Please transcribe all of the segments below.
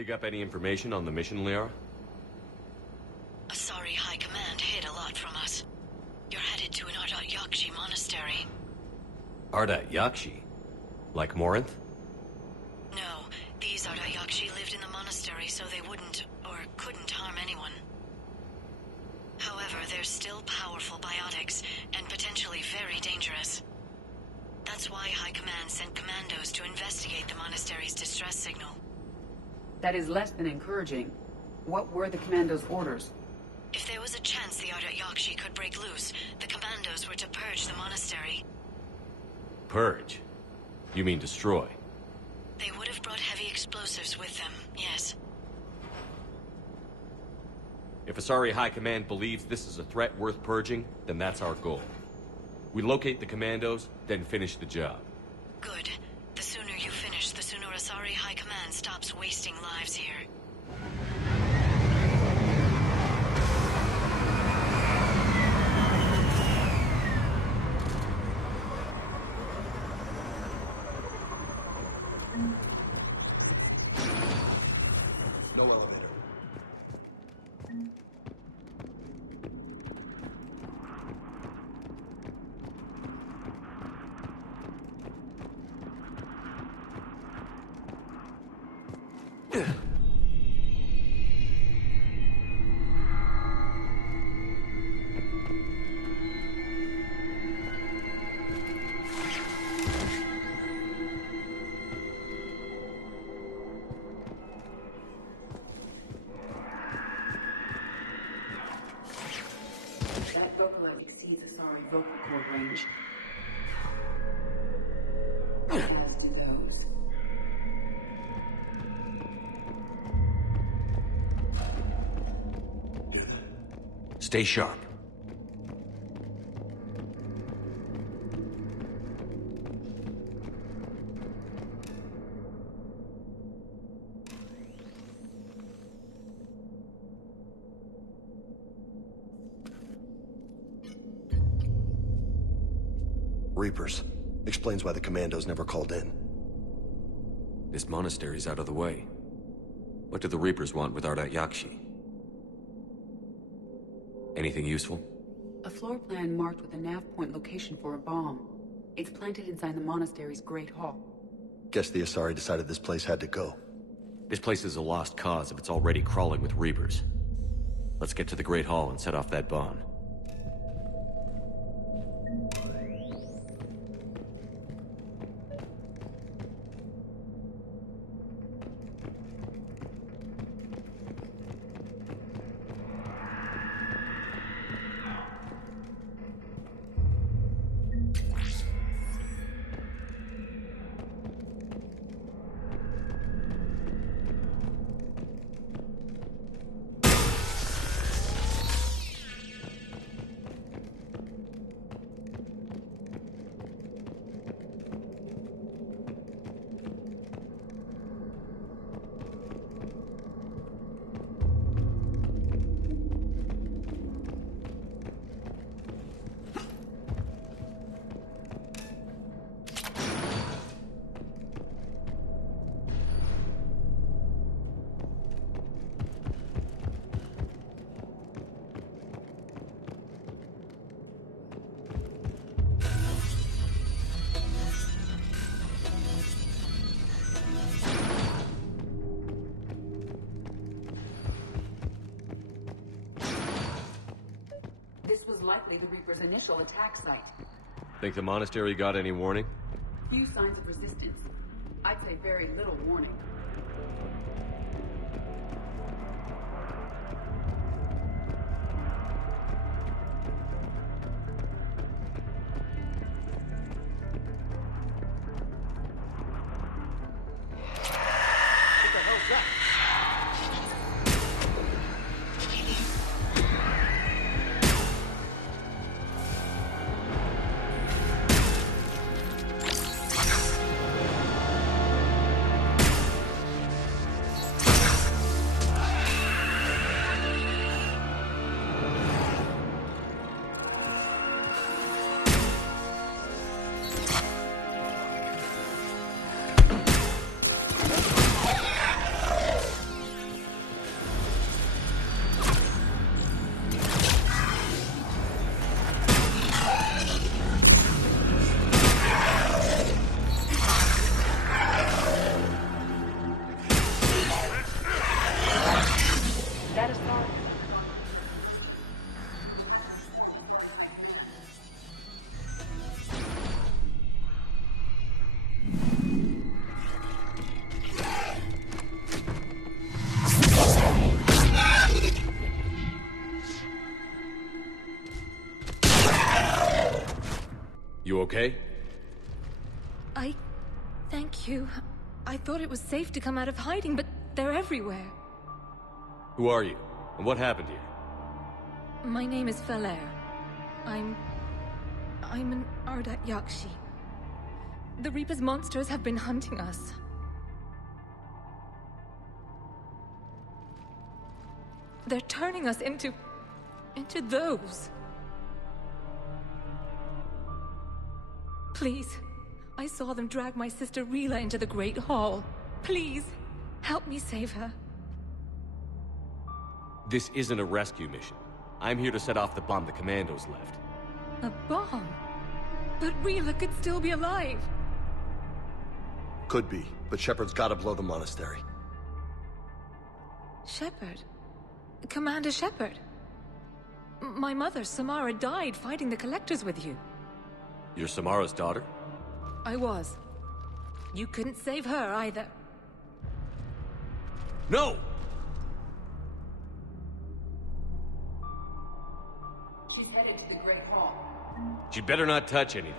Dig up any information on the mission, Liara? Asari High Command hid a lot from us. You're headed to an Ardat Yakshi monastery. Ardat Yakshi? Like Morinth? No, these Ardat Yakshi lived in the monastery so they wouldn't, or couldn't harm anyone. However, they're still powerful biotics, and potentially very dangerous. That's why High Command sent commandos to investigate the monastery's distress signal. That is less than encouraging. What were the commandos' orders? If there was a chance the Ardat Yakshi could break loose, the commandos were to purge the monastery. Purge? You mean destroy? They would have brought heavy explosives with them, yes. If Asari High Command believes this is a threat worth purging, then that's our goal. We locate the commandos, then finish the job. Good. The sooner you finish, the sooner Asari High Command stops wasting lives here. No elevator. That vocaloid exceeds Asari vocal cord range. As do those. Hear that? Stay sharp. Reapers. Explains why the commandos never called in. This monastery's out of the way. What do the Reapers want with Ardat Yakshi? Anything useful? A floor plan marked with a nav point location for a bomb. It's planted inside the monastery's Great Hall. Guess the Asari decided this place had to go. This place is a lost cause if it's already crawling with Reapers. Let's get to the Great Hall and set off that bomb. This was likely the Reaper's initial attack site. Think the monastery got any warning? Few signs of resistance. I'd say very little warning. okay? Thank you. I thought it was safe to come out of hiding, but they're everywhere. Who are you? And what happened here? My name is Falair. I'm an Ardat Yakshi. The Reaper's monsters have been hunting us. They're turning us into those. Please, I saw them drag my sister Rila into the Great Hall. Please, help me save her. This isn't a rescue mission. I'm here to set off the bomb the Commandos left. A bomb? But Rila could still be alive. Could be, but Shepard's gotta blow the monastery. Shepard? Commander Shepard? My mother, Samara, died fighting the Collectors with you. You're Samara's daughter? I was. You couldn't save her either. No! She's headed to the Great Hall. She'd better not touch anything.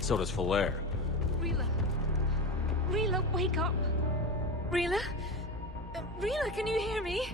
So does Falair. Rila. Rila, wake up. Rila? Rila, can you hear me?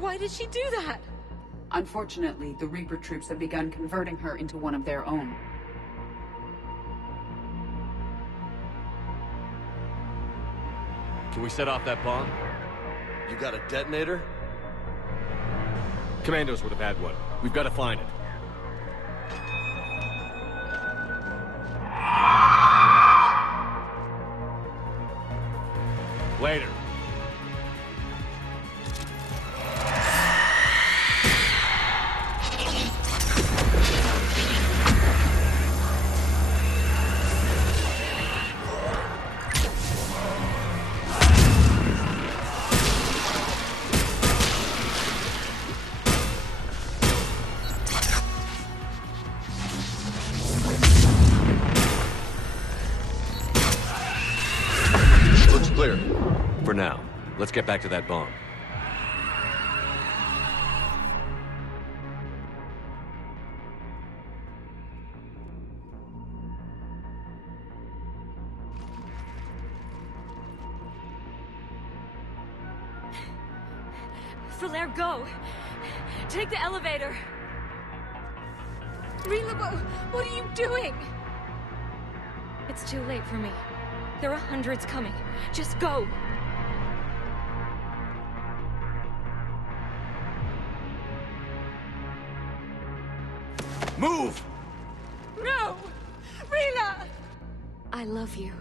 Why did she do that? Unfortunately, the Reaper troops have begun converting her into one of their own. Can we set off that bomb? You got a detonator? Commandos would have had one. We've got to find it. Later. Clear. For now, let's get back to that bomb. Falair, go! Take the elevator! Rila, what are you doing? It's too late for me. There are hundreds coming. Just go! Move! No! Rila! I love you.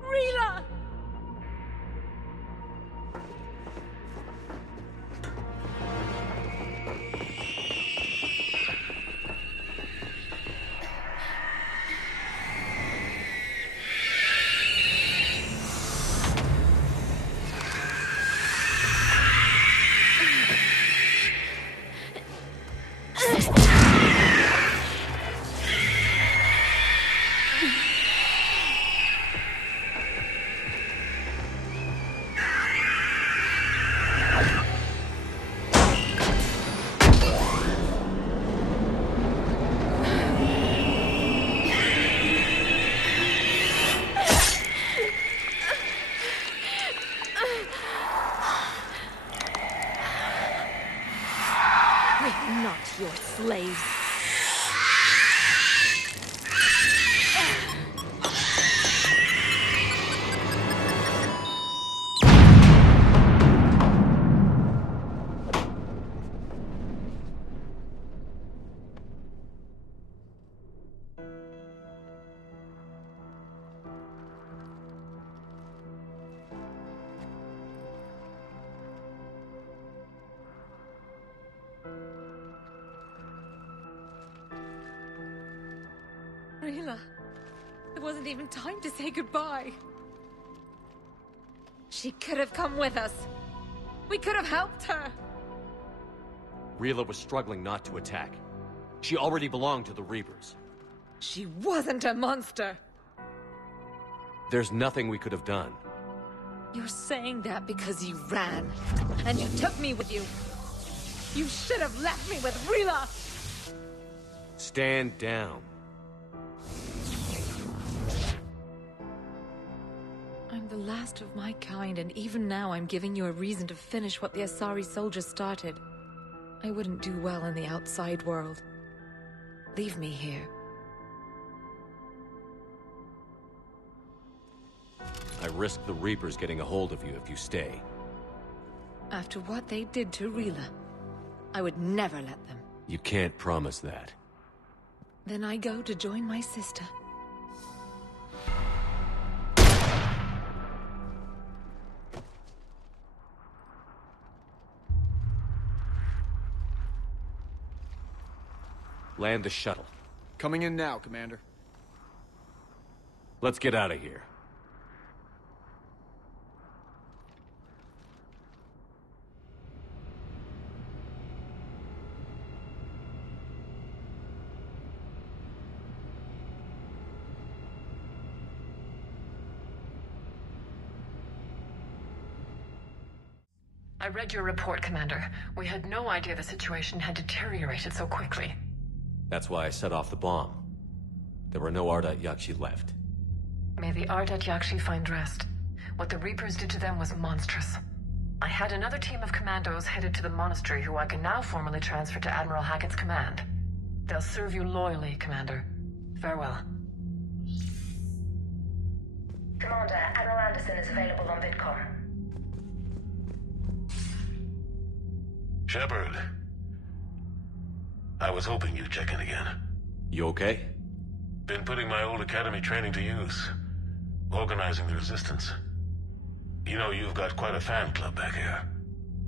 Rila! We're not your slaves. Rila, there wasn't even time to say goodbye. She could have come with us. We could have helped her. Rila was struggling not to attack. She already belonged to the Reapers. She wasn't a monster. There's nothing we could have done. You're saying that because you ran. And you took me with you. You should have left me with Rila! Stand down. I'm the last of my kind, and even now I'm giving you a reason to finish what the Asari soldiers started. I wouldn't do well in the outside world. Leave me here. I risk the Reapers getting a hold of you if you stay. After what they did to Rila, I would never let them. You can't promise that. Then I go to join my sister. Land the shuttle. Coming in now, Commander. Let's get out of here. I read your report, Commander. We had no idea the situation had deteriorated so quickly. That's why I set off the bomb. There were no Ardat Yakshi left. May the Ardat Yakshi find rest. What the Reapers did to them was monstrous. I had another team of commandos headed to the monastery who I can now formally transfer to Admiral Hackett's command. They'll serve you loyally, Commander. Farewell. Commander, Admiral Anderson is available on VidCom. Shepard. I was hoping you'd check in again. You okay? Been putting my old academy training to use. Organizing the resistance. You know, you've got quite a fan club back here.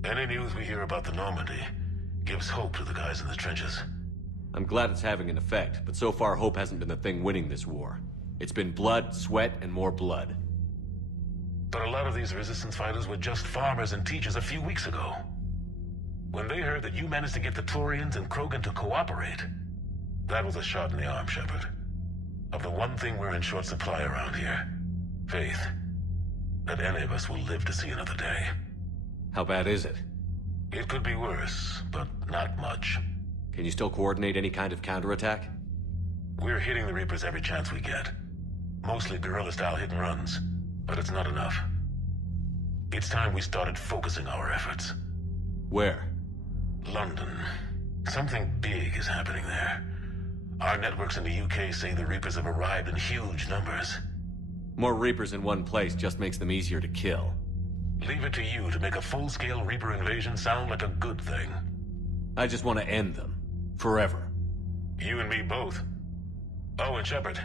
Any news we hear about the Normandy gives hope to the guys in the trenches. I'm glad it's having an effect, but so far hope hasn't been the thing winning this war. It's been blood, sweat, and more blood. But a lot of these resistance fighters were just farmers and teachers a few weeks ago. When they heard that you managed to get the Turians and Krogan to cooperate, that was a shot in the arm, Shepard. Of the one thing we're in short supply around here, faith. That any of us will live to see another day. How bad is it? It could be worse, but not much. Can you still coordinate any kind of counterattack? We're hitting the Reapers every chance we get. Mostly guerrilla-style hit-and-runs, but it's not enough. It's time we started focusing our efforts. Where? London. Something big is happening there. Our networks in the UK say the Reapers have arrived in huge numbers. More Reapers in one place just makes them easier to kill. Leave it to you to make a full-scale Reaper invasion sound like a good thing. I just want to end them. Forever. You and me both. Oh, and Shepard.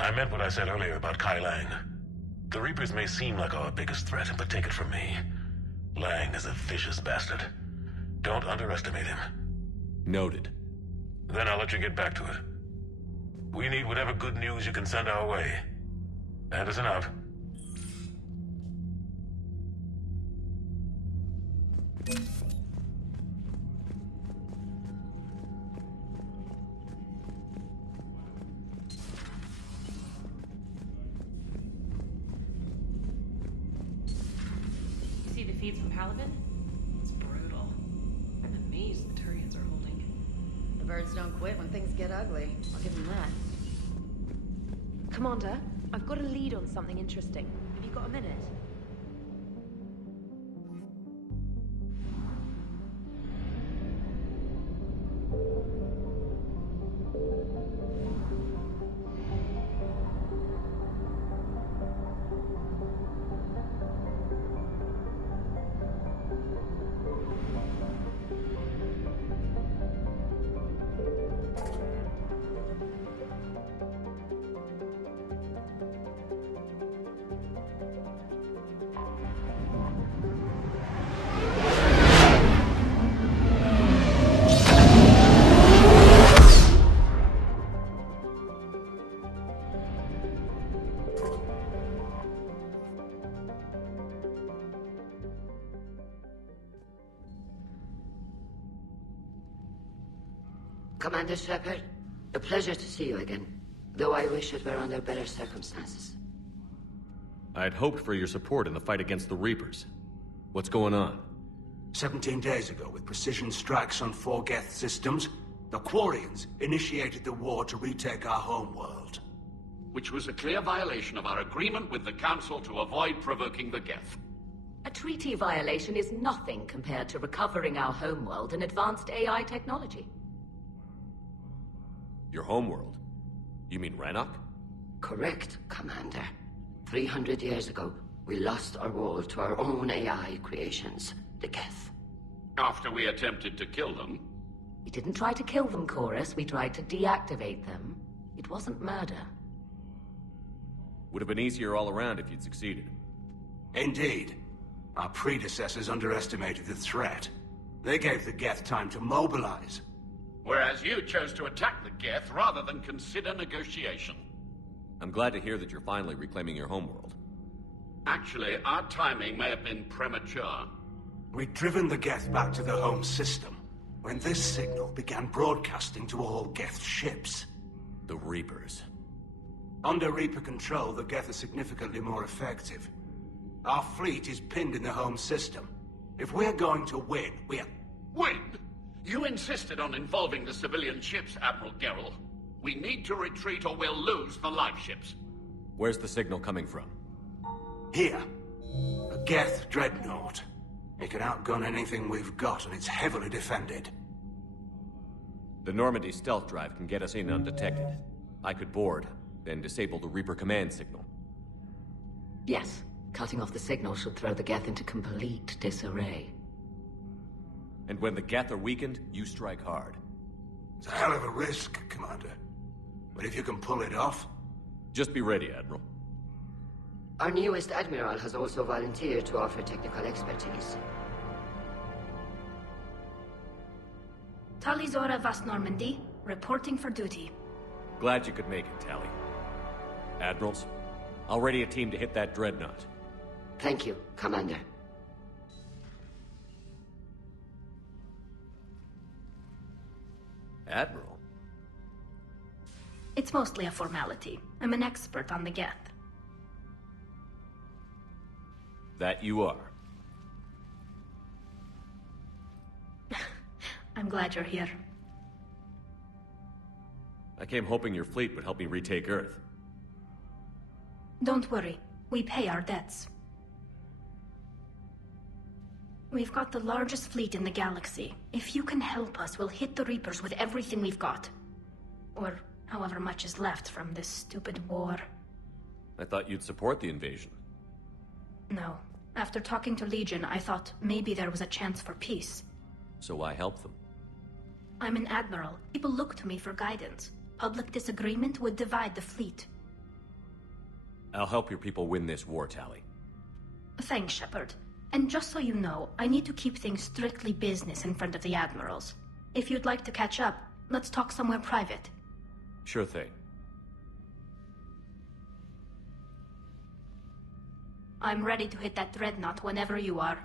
I meant what I said earlier about Kai Lang. The Reapers may seem like our biggest threat, but take it from me. Lang is a vicious bastard. Don't underestimate him. Noted. Then I'll let you get back to it. We need whatever good news you can send our way. Anderson out. See the feeds from Paladin? It's brutal. I'm amazed the Turians are holding. The birds don't quit when things get ugly. I'll give them that. Commander, I've got a lead on something interesting. Have you got a minute? Commander Shepard, a pleasure to see you again, though I wish it were under better circumstances. I'd hoped for your support in the fight against the Reapers. What's going on? 17 days ago, with precision strikes on 4 Geth systems, the Quarians initiated the war to retake our homeworld. Which was a clear violation of our agreement with the Council to avoid provoking the Geth. A treaty violation is nothing compared to recovering our homeworld and advanced AI technology. Your homeworld? You mean Rannoch? Correct, Commander. 300 years ago, we lost our world to our own AI creations, the Geth. After we attempted to kill them? We didn't try to kill them, Chorus. We tried to deactivate them. It wasn't murder. Would have been easier all around if you'd succeeded. Indeed. Our predecessors underestimated the threat. They gave the Geth time to mobilize. Whereas you chose to attack the Geth rather than consider negotiation. I'm glad to hear that you're finally reclaiming your homeworld. Actually, our timing may have been premature. We'd driven the Geth back to the home system, when this signal began broadcasting to all Geth ships. The Reapers. Under Reaper control, the Geth are significantly more effective. Our fleet is pinned in the home system. If we're going to win, we're... Win? You insisted on involving the civilian ships, Admiral Gerrel. We need to retreat or we'll lose the live ships. Where's the signal coming from? Here. A Geth dreadnought. It can outgun anything we've got, and it's heavily defended. The Normandy stealth drive can get us in undetected. I could board, then disable the Reaper command signal. Yes. Cutting off the signal should throw the Geth into complete disarray. And when the Geth are weakened, you strike hard. It's a hell of a risk, Commander. But if you can pull it off... Just be ready, Admiral. Our newest Admiral has also volunteered to offer technical expertise. Talizora Vast Normandy, reporting for duty. Glad you could make it, Tally. Admirals, I'll ready a team to hit that dreadnought. Thank you, Commander. Admiral? It's mostly a formality. I'm an expert on the Geth. That you are. I'm glad you're here. I came hoping your fleet would help me retake Earth. Don't worry. We pay our debts. We've got the largest fleet in the galaxy. If you can help us, we'll hit the Reapers with everything we've got. Or however much is left from this stupid war. I thought you'd support the invasion. No. After talking to Legion, I thought maybe there was a chance for peace. So why help them? I'm an admiral. People look to me for guidance. Public disagreement would divide the fleet. I'll help your people win this war, Tali. Thanks, Shepard. And just so you know, I need to keep things strictly business in front of the admirals. If you'd like to catch up, let's talk somewhere private. Sure thing. I'm ready to hit that dreadnought whenever you are.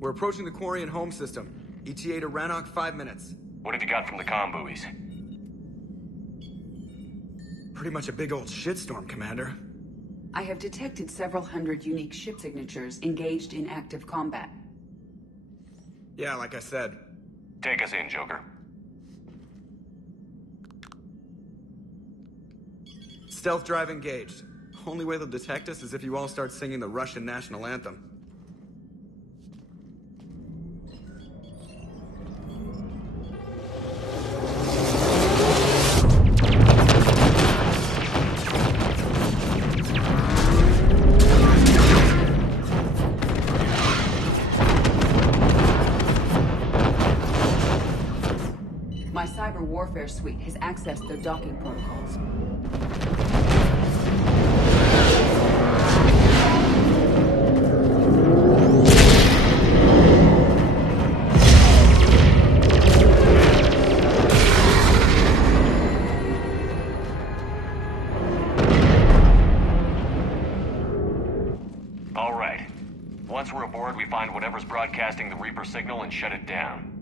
We're approaching the Quarian home system. ETA to Rannoch, 5 minutes. What have you got from the comm buoys? Pretty much a big old shitstorm, Commander. I have detected several hundred unique ship signatures engaged in active combat. Yeah, like I said. Take us in, Joker. Stealth drive engaged. Only way they'll detect us is if you all start singing the Russian national anthem. My cyber warfare suite has accessed their docking protocols. All right. Once we're aboard, we find whatever's broadcasting the Reaper signal and shut it down.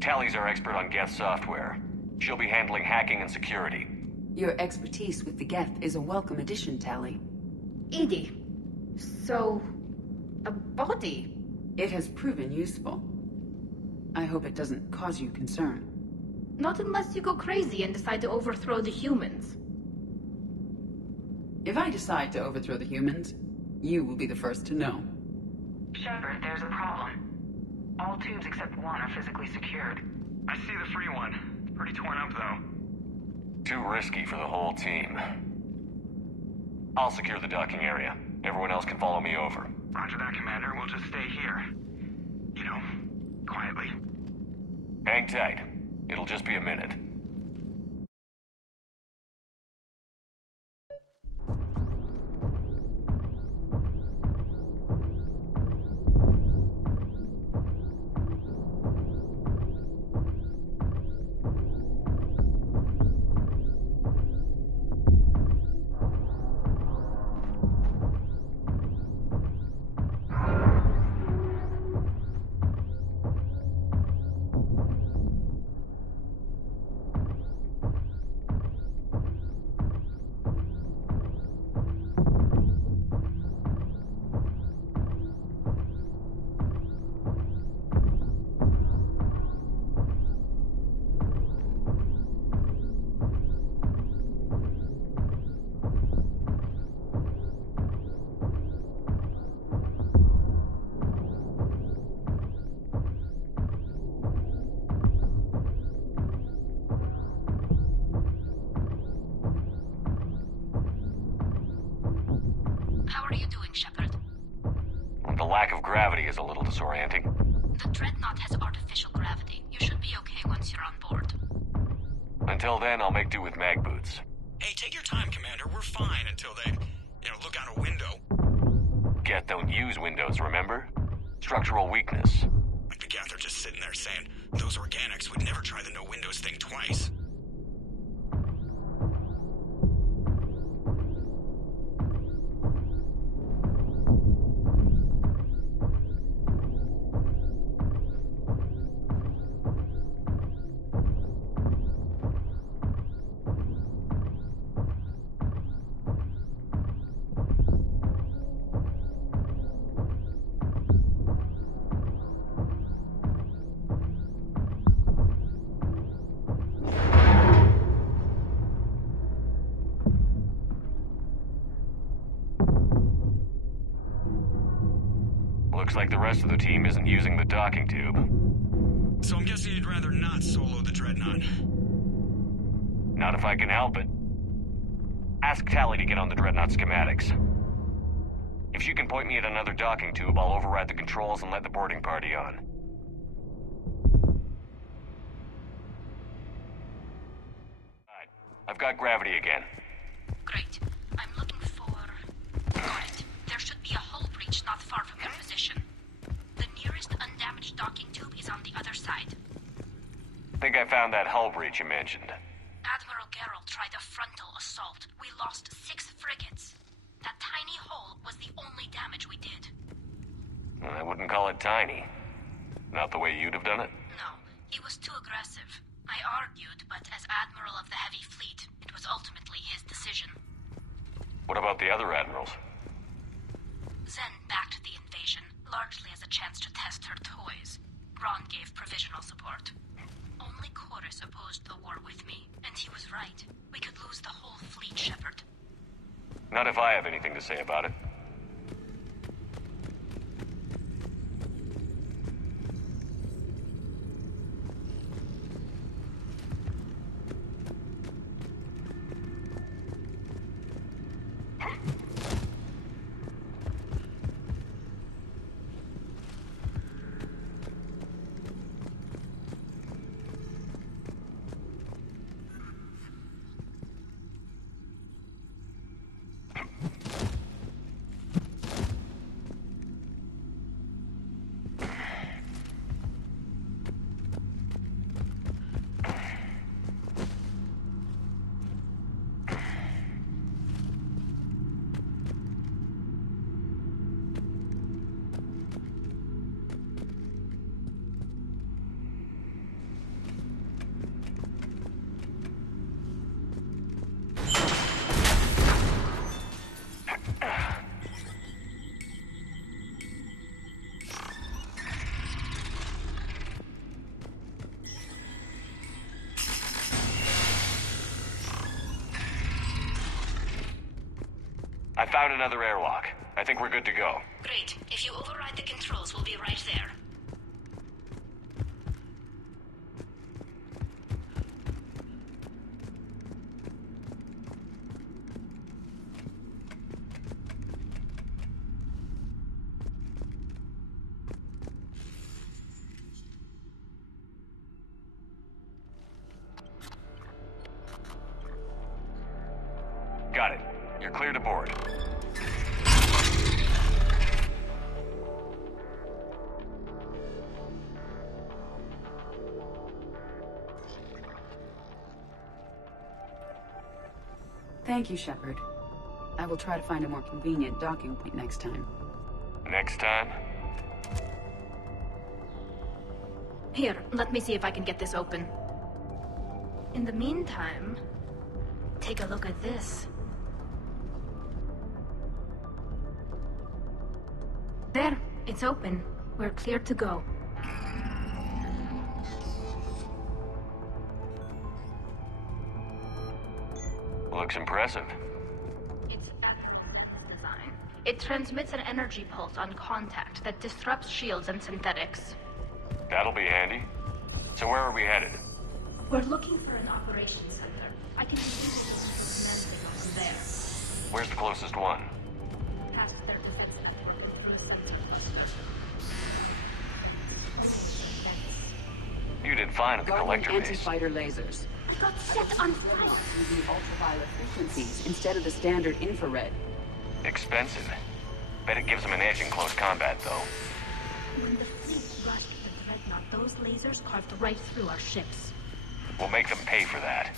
Tali's our expert on Geth software. She'll be handling hacking and security. Your expertise with the Geth is a welcome addition, Tali. Edie, so... a body? It has proven useful. I hope it doesn't cause you concern. Not unless you go crazy and decide to overthrow the humans. If I decide to overthrow the humans, you will be the first to know. Shepard, there's a problem. All tubes except one are physically secured. I see the free one. Pretty torn up, though. Too risky for the whole team. I'll secure the docking area. Everyone else can follow me over. Roger that, Commander. We'll just stay here. You know, quietly. Hang tight. It'll just be a minute. lack of gravity is a little disorienting. The Dreadnought has artificial gravity. You should be okay once you're on board. Until then, I'll make do with mag boots. Hey, take your time, Commander. We're fine until they, look out a window. Geth don't use windows, remember? Structural weakness. Like the Geth are just sitting there saying, those organics would never try the no windows thing twice. Looks like the rest of the team isn't using the docking tube. So I'm guessing you'd rather not solo the Dreadnought. Not if I can help it. Ask Tally to get on the Dreadnought schematics. If she can point me at another docking tube, I'll override the controls and let the boarding party on. Alright, I've got gravity again. Great. I'm looking for... Got it. There should be a hull breach not far from your position. The nearest undamaged docking tube is on the other side. Think I found that hull breach you mentioned. Admiral Geralt tried a frontal assault. We lost 6 frigates. That tiny hole was the only damage we did. I wouldn't call it tiny. Not the way you'd have done it? No, he was too aggressive. I argued, but as Admiral of the Heavy Fleet, it was ultimately his decision. What about the other admirals? Zen backed the invasion, largely as a chance to test her toys. Ron gave provisional support. Only Chorus opposed the war with me, and he was right. We could lose the whole fleet, Shepard. Not if I have anything to say about it. I found another airlock. I think we're good to go. Great. If you override the controls, we'll be right there. Got it. You're clear to board. Thank you, Shepard. I will try to find a more convenient docking point next time. Next time? Here, let me see if I can get this open. In the meantime, take a look at this. There, it's open. We're clear to go. Looks impressive. It's Admiral's design. It transmits an energy pulse on contact that disrupts shields and synthetics. That'll be handy. So where are we headed? We're looking for an operations center. I can see the command signal from there. Where's the closest one? Past their defense network through the center cluster. fine at the collector base. Anti-fighter lasers. I got set on fire. Using ultraviolet frequencies instead of the standard infrared. Expensive. Bet it gives them an edge in close combat, though. When the fleet rushed the Dreadnought, those lasers carved right through our ships. We'll make them pay for that.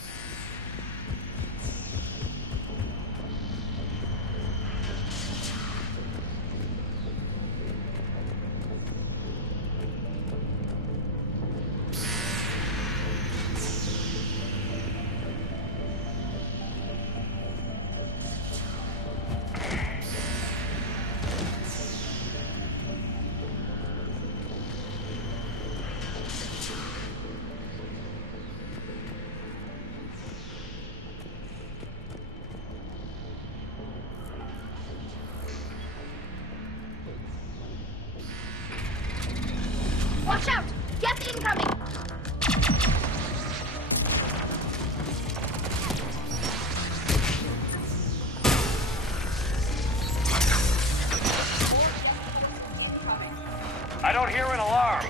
Watch out! Get incoming! I don't hear an alarm.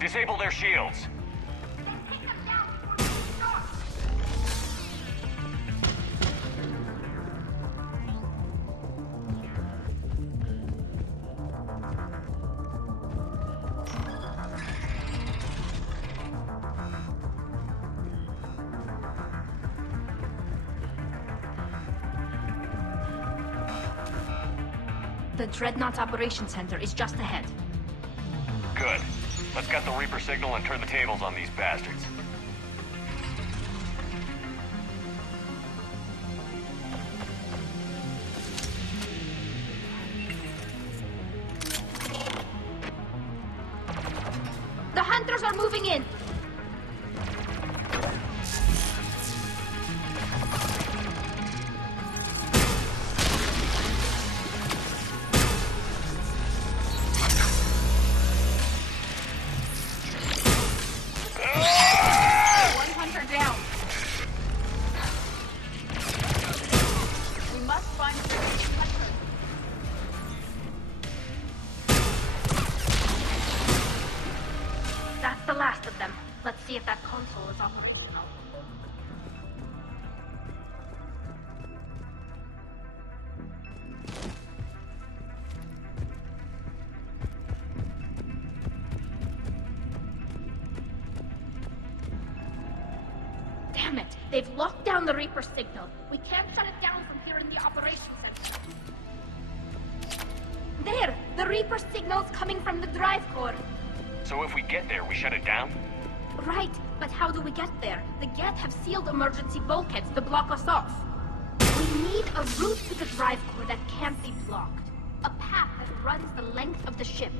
Disable their shields. The Dreadnought Operations Center is just ahead. Good. Let's get the Reaper signal and turn the tables on these bastards. The Hunters are moving in! Damn it! They've locked down the Reaper signal. We can't shut it down from here in the operations center. There! The Reaper signal's coming from the drive core. So if we get there, we shut it down? Right, but how do we get there? The Geth have sealed emergency bulkheads to block us off. We need a route to the drive core that can't be blocked. A path that runs the length of the ship.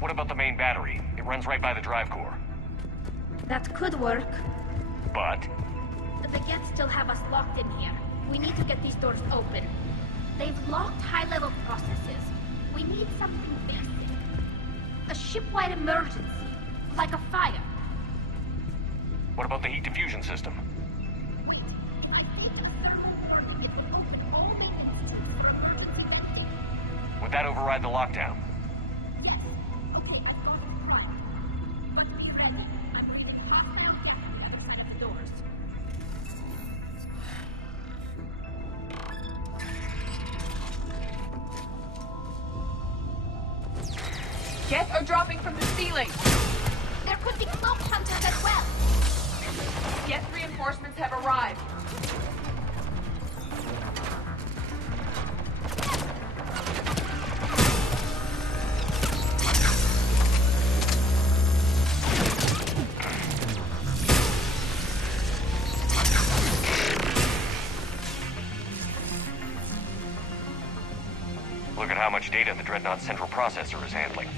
What about the main battery? It runs right by the drive core. That could work. But? The Geth still have us locked in here. We need to get these doors open. They've locked high-level processes. We need something basic. A ship-wide emergency. Like a fire. What about the heat diffusion system? Wait, if I hit a certain target, it will open all the exits for emergency venting. Would that override the lockdown? Yes. Okay, I got it. Fine. But be ready. I'm breathing hostile gas on the other side of the doors. Geth are dropping from the ceiling! There could be cloak hunters as well. Yes, reinforcements have arrived. Look at how much data the Dreadnought's central processor is handling.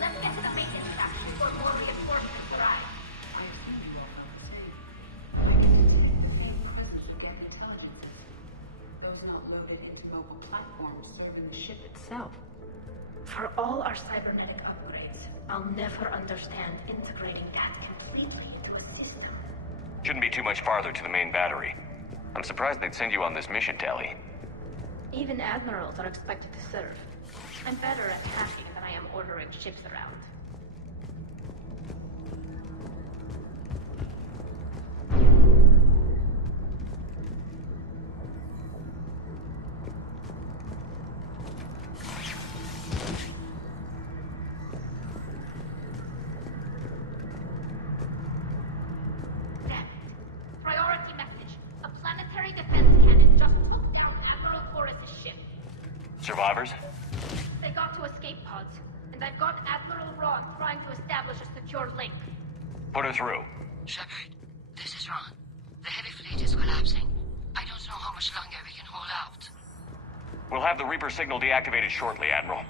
Let's get to the maintenance shaft before more reinforcements arrive. Those not loaded into mobile platforms serving the ship itself. For all our cybernetic upgrades, I'll never understand integrating that completely into a system. Shouldn't be too much farther to the main battery. I'm surprised they'd send you on this mission, Tali. Even admirals are expected to serve. I'm better at hacking than I am ordering ships around. Priority message. A planetary defense cannon just took down Admiral Corus's ship. Survivors? They got to escape pods, and I've got Admiral Ron trying to establish a secure link. Put her through. Shepard, this is Ron. The heavy fleet is collapsing. I don't know how much longer we can hold out. We'll have the Reaper signal deactivated shortly, Admiral.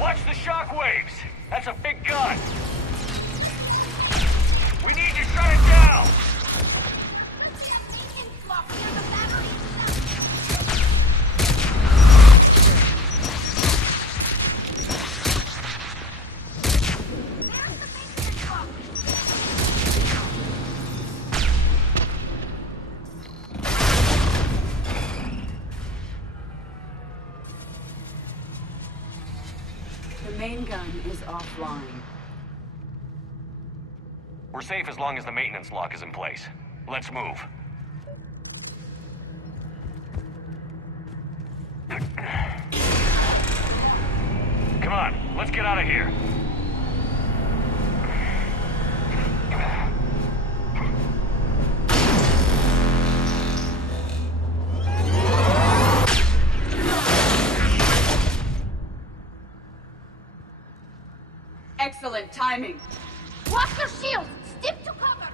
Watch the shockwaves! That's a big gun! We need to shut it down! The main gun is offline. We're safe as long as the maintenance lock is in place. Let's move. Come on, let's get out of here. Excellent timing. Watch your shields! Stick to cover!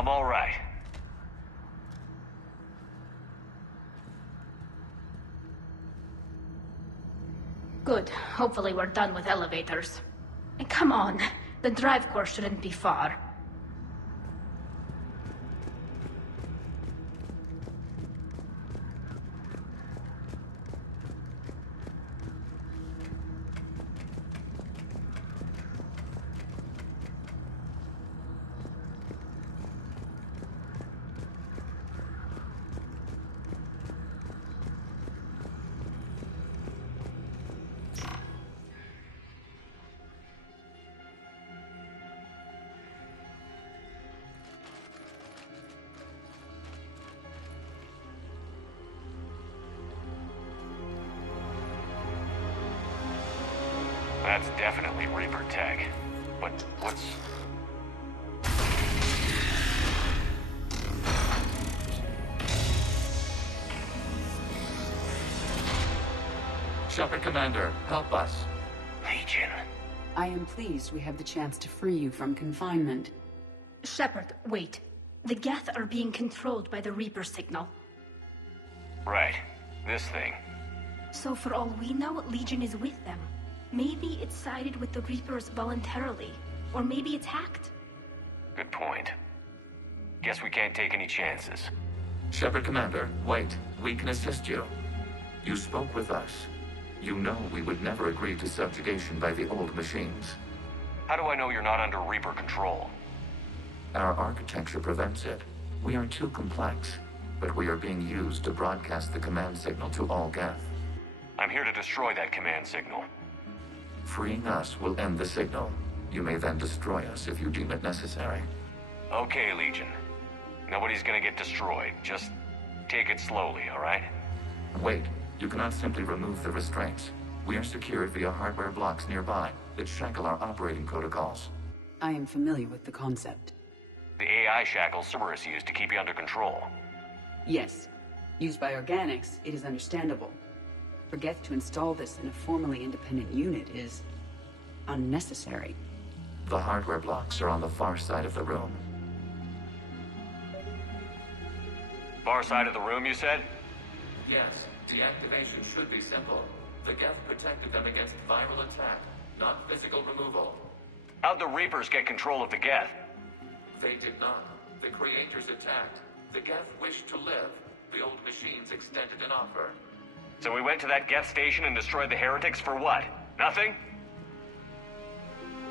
I'm all right. Good. Hopefully we're done with elevators. And come on, the drive core shouldn't be far. That's definitely Reaper tech. But what's... Shepard, Commander, help us. Legion. I am pleased we have the chance to free you from confinement. Shepard, wait. The Geth are being controlled by the Reaper signal. Right. This thing. So for all we know, Legion is with them. Maybe it sided with the Reapers voluntarily. Or maybe it's hacked. Good point. Guess we can't take any chances. Shepard, Commander, wait. We can assist you. You spoke with us. You know we would never agree to subjugation by the old machines. How do I know you're not under Reaper control? Our architecture prevents it. We are too complex, but we are being used to broadcast the command signal to all Geth. I'm here to destroy that command signal. Freeing us will end the signal. You may then destroy us if you deem it necessary. Okay, Legion. Nobody's gonna get destroyed. Just take it slowly, all right? Wait. You cannot simply remove the restraints. We are secured via hardware blocks nearby that shackle our operating protocols. I am familiar with the concept. The AI shackles Cerberus used to keep you under control. Yes. Used by organics, it is understandable. For Geth to install this in a formally independent unit is... unnecessary. The hardware blocks are on the far side of the room. Far side of the room, you said? Yes. Deactivation should be simple. The Geth protected them against viral attack, not physical removal. How'd the Reapers get control of the Geth? They did not. The creators attacked. The Geth wished to live. The old machines extended an offer. So we went to that Geth station and destroyed the heretics for what? Nothing?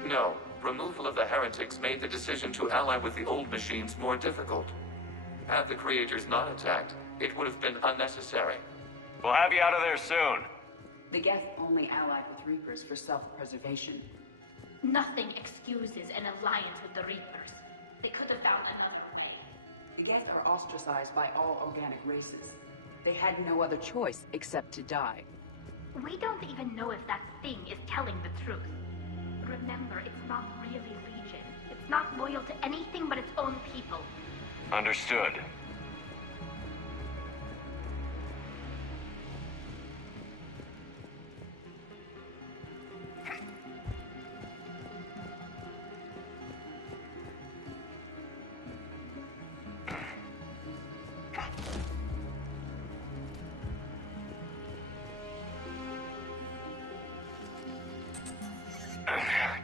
No. Removal of the heretics made the decision to ally with the old machines more difficult. Had the creators not attacked, it would have been unnecessary. We'll have you out of there soon. The Geth only allied with Reapers for self-preservation. Nothing excuses an alliance with the Reapers. They could have found another way. The Geth are ostracized by all organic races. They had no other choice except to die. We don't even know if that thing is telling the truth. Remember, it's not really Legion. It's not loyal to anything but its own people. Understood.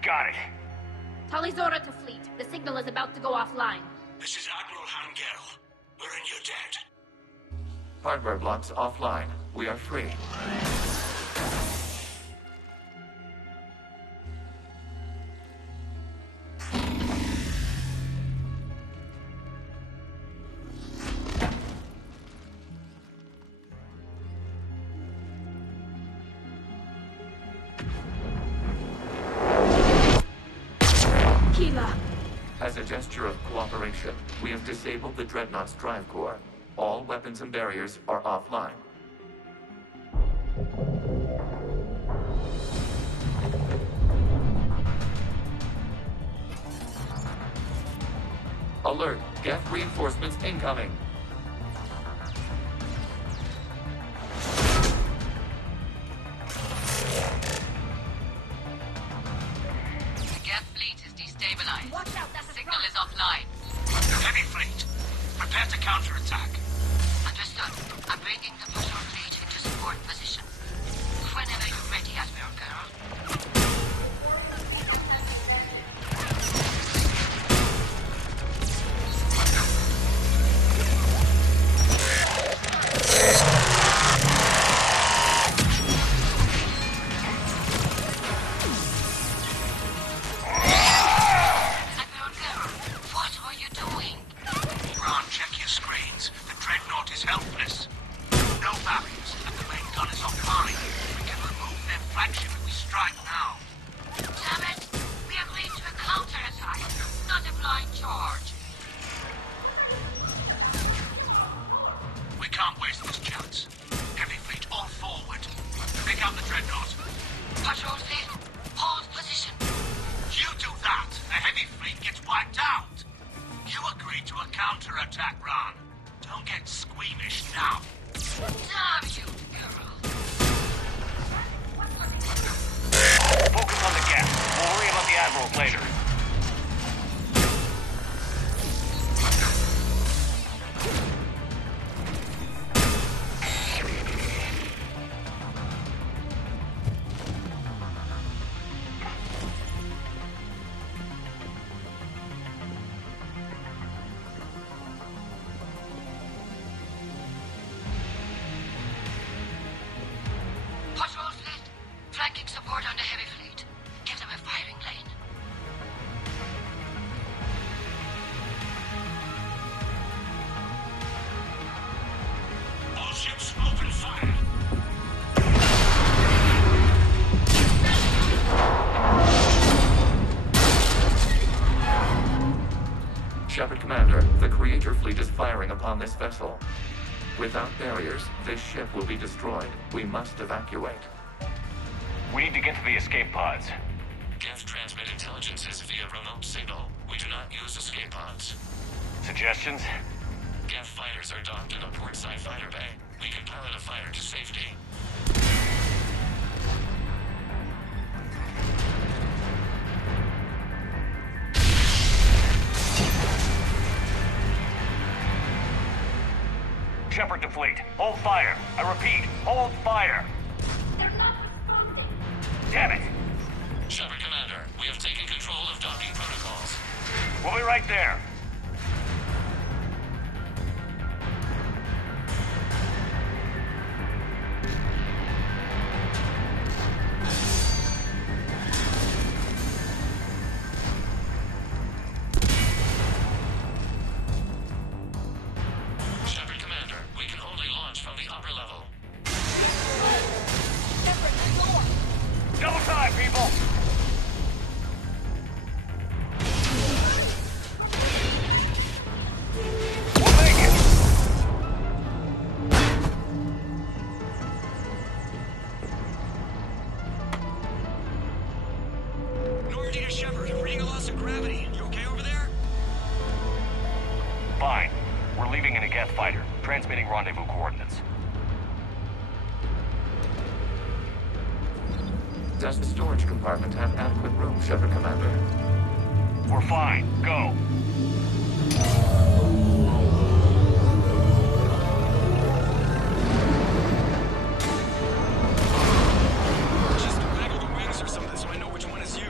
Got it. Talizora to fleet. The signal is about to go offline. This is Admiral Hangel. We're in your debt. Hardware blocks offline. We are free. As a gesture of cooperation, we have disabled the Dreadnought's drive core. All weapons and barriers are offline. Alert! Geth reinforcements incoming! The Geth fleet is destabilized. Watch out, that's Signal is offline. Heavy fleet, prepare to counterattack. Understood. I'm bringing the patrol fleet into support position. Whenever you're ready, Admiral Girl. Shepard Commander, the Creator Fleet is firing upon this vessel. Without barriers, this ship will be destroyed. We must evacuate. We need to get to the escape pods. Geth transmit intelligences via remote signal. We do not use escape pods. Suggestions? Geth fighters are docked in a portside fighter bay. We can pilot a fighter to safety. Shepard to fleet. Hold fire. I repeat, hold fire. They're not responding. Damn it. Shepard Commander, we have taken control of docking protocols. We'll be right there. Shepard, I'm reading a loss of gravity. You okay over there? Fine. We're leaving in a Geth fighter, transmitting rendezvous coordinates. Does the storage compartment have adequate room, Shepard Commander? We're fine. Go. Just waggle the wings or something so I know which one is you.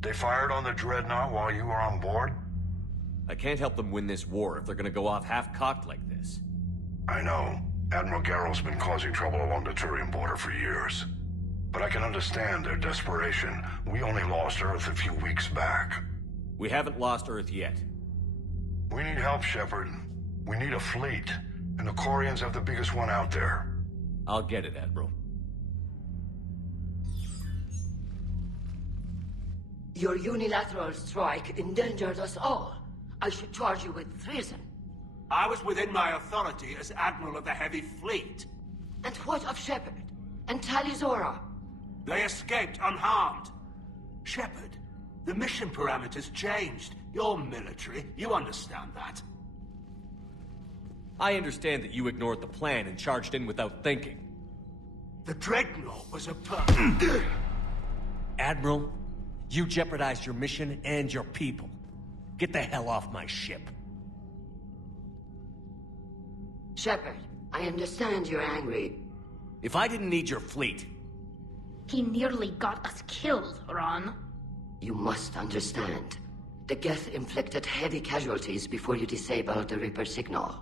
They fired on the Dreadnought while you were on board? I can't help them win this war if they're gonna go off half-cocked like this. I know. Admiral Garrow's been causing trouble along the Turian border for years. But I can understand their desperation. We only lost Earth a few weeks back. We haven't lost Earth yet. We need help, Shepard. We need a fleet, and the Quarians have the biggest one out there. I'll get it, Admiral. Your unilateral strike endangered us all. I should charge you with treason. I was within my authority as Admiral of the Heavy Fleet. And what of Shepard? And Talizora? They escaped unharmed. Shepard, the mission parameters changed. You're military, you understand that. I understand that you ignored the plan and charged in without thinking. The Dreadnought was a Admiral, you jeopardized your mission and your people. Get the hell off my ship. Shepard, I understand you're angry. If I didn't need your fleet... He nearly got us killed, Ron. You must understand. The Geth inflicted heavy casualties before you disabled the Reaper signal.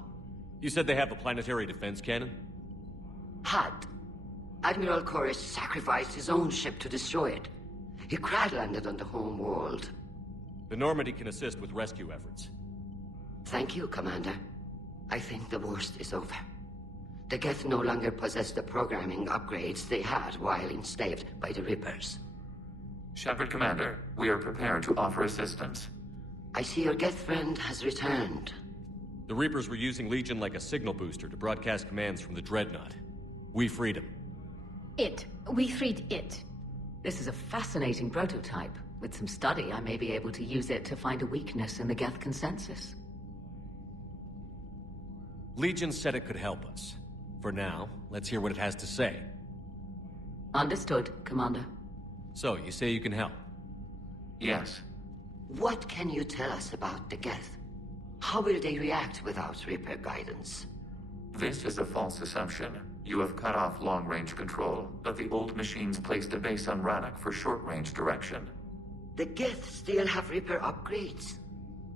You said they have a planetary defense cannon? Had. Admiral Koris sacrificed his own ship to destroy it. He crowd-landed on the home world. The Normandy can assist with rescue efforts. Thank you, Commander. I think the worst is over. The Geth no longer possess the programming upgrades they had while enslaved by the Reapers. Shepard, Commander, we are prepared to offer assistance. I see your Geth friend has returned. The Reapers were using Legion like a signal booster to broadcast commands from the Dreadnought. We freed him. We freed it. This is a fascinating prototype. With some study, I may be able to use it to find a weakness in the Geth consensus. Legion said it could help us. For now, let's hear what it has to say. Understood, Commander. So, you say you can help? Yes. What can you tell us about the Geth? How will they react without Reaper guidance? This is a false assumption. You have cut off long-range control, but the old machines placed a base on Rannoch for short-range direction. The Geth still have Reaper upgrades?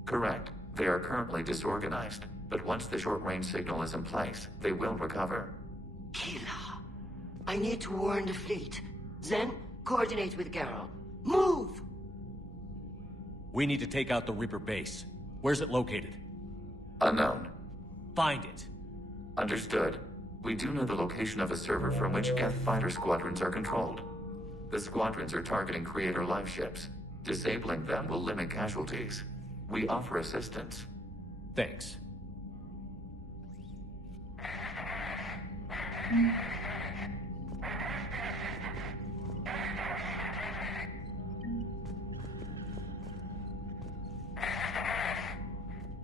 Correct. They are currently disorganized, but once the short-range signal is in place, they will recover. Kila, I need to warn the fleet. Then, coordinate with Garrow. Move! We need to take out the Reaper base. Where's it located? Unknown. Find it. Understood. We do know the location of a server from which Geth fighter squadrons are controlled. The squadrons are targeting Creator live ships. Disabling them will limit casualties. We offer assistance. Thanks.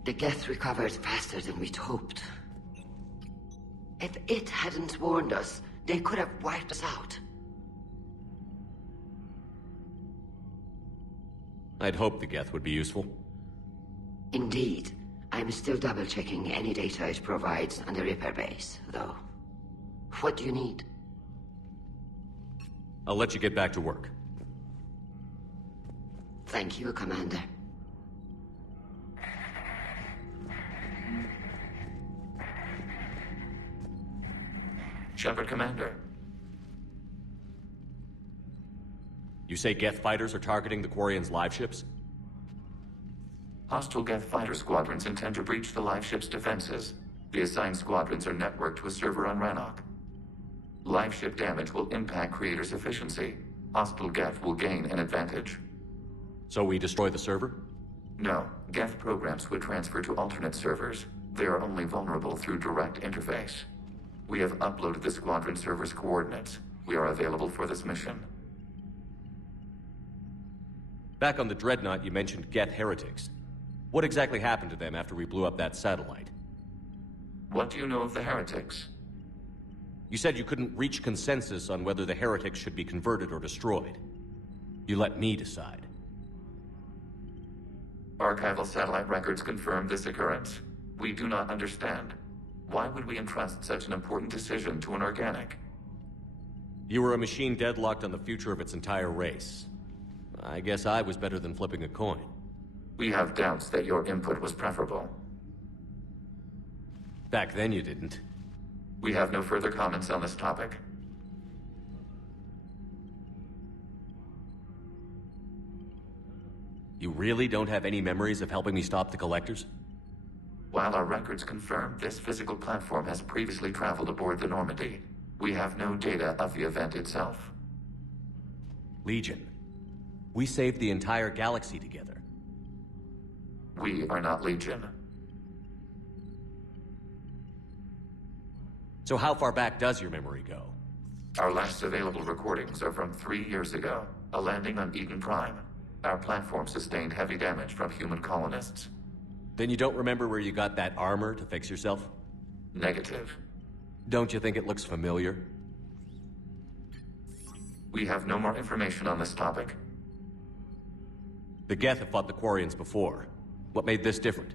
The Geth recovered faster than we'd hoped. If it hadn't warned us, they could have wiped us out. I'd hoped the Geth would be useful. Indeed. I'm still double-checking any data it provides on the Reaper base, though. What do you need? I'll let you get back to work. Thank you, Commander. Shepard, Commander. You say Geth fighters are targeting the Quarians' live ships? Hostile Geth fighter squadrons intend to breach the live ship's defenses. The assigned squadrons are networked to a server on Rannoch. Live ship damage will impact Creator's efficiency. Hostile Geth will gain an advantage. So we destroy the server? No. Geth programs would transfer to alternate servers. They are only vulnerable through direct interface. We have uploaded the squadron server's coordinates. We are available for this mission. Back on the Dreadnought, you mentioned Geth heretics. What exactly happened to them after we blew up that satellite? What do you know of the heretics? You said you couldn't reach consensus on whether the heretics should be converted or destroyed. You let me decide. Archival satellite records confirm this occurrence. We do not understand. Why would we entrust such an important decision to an organic? You were a machine deadlocked on the future of its entire race. I guess I was better than flipping a coin. We have doubts that your input was preferable. Back then you didn't. We have no further comments on this topic. You really don't have any memories of helping me stop the Collectors? While our records confirm this physical platform has previously traveled aboard the Normandy, we have no data of the event itself. Legion. We saved the entire galaxy together. We are not Legion. So how far back does your memory go? Our last available recordings are from 3 years ago, a landing on Eden Prime. Our platform sustained heavy damage from human colonists. Then you don't remember where you got that armor to fix yourself? Negative. Don't you think it looks familiar? We have no more information on this topic. The Geth have fought the Quarians before. What made this different?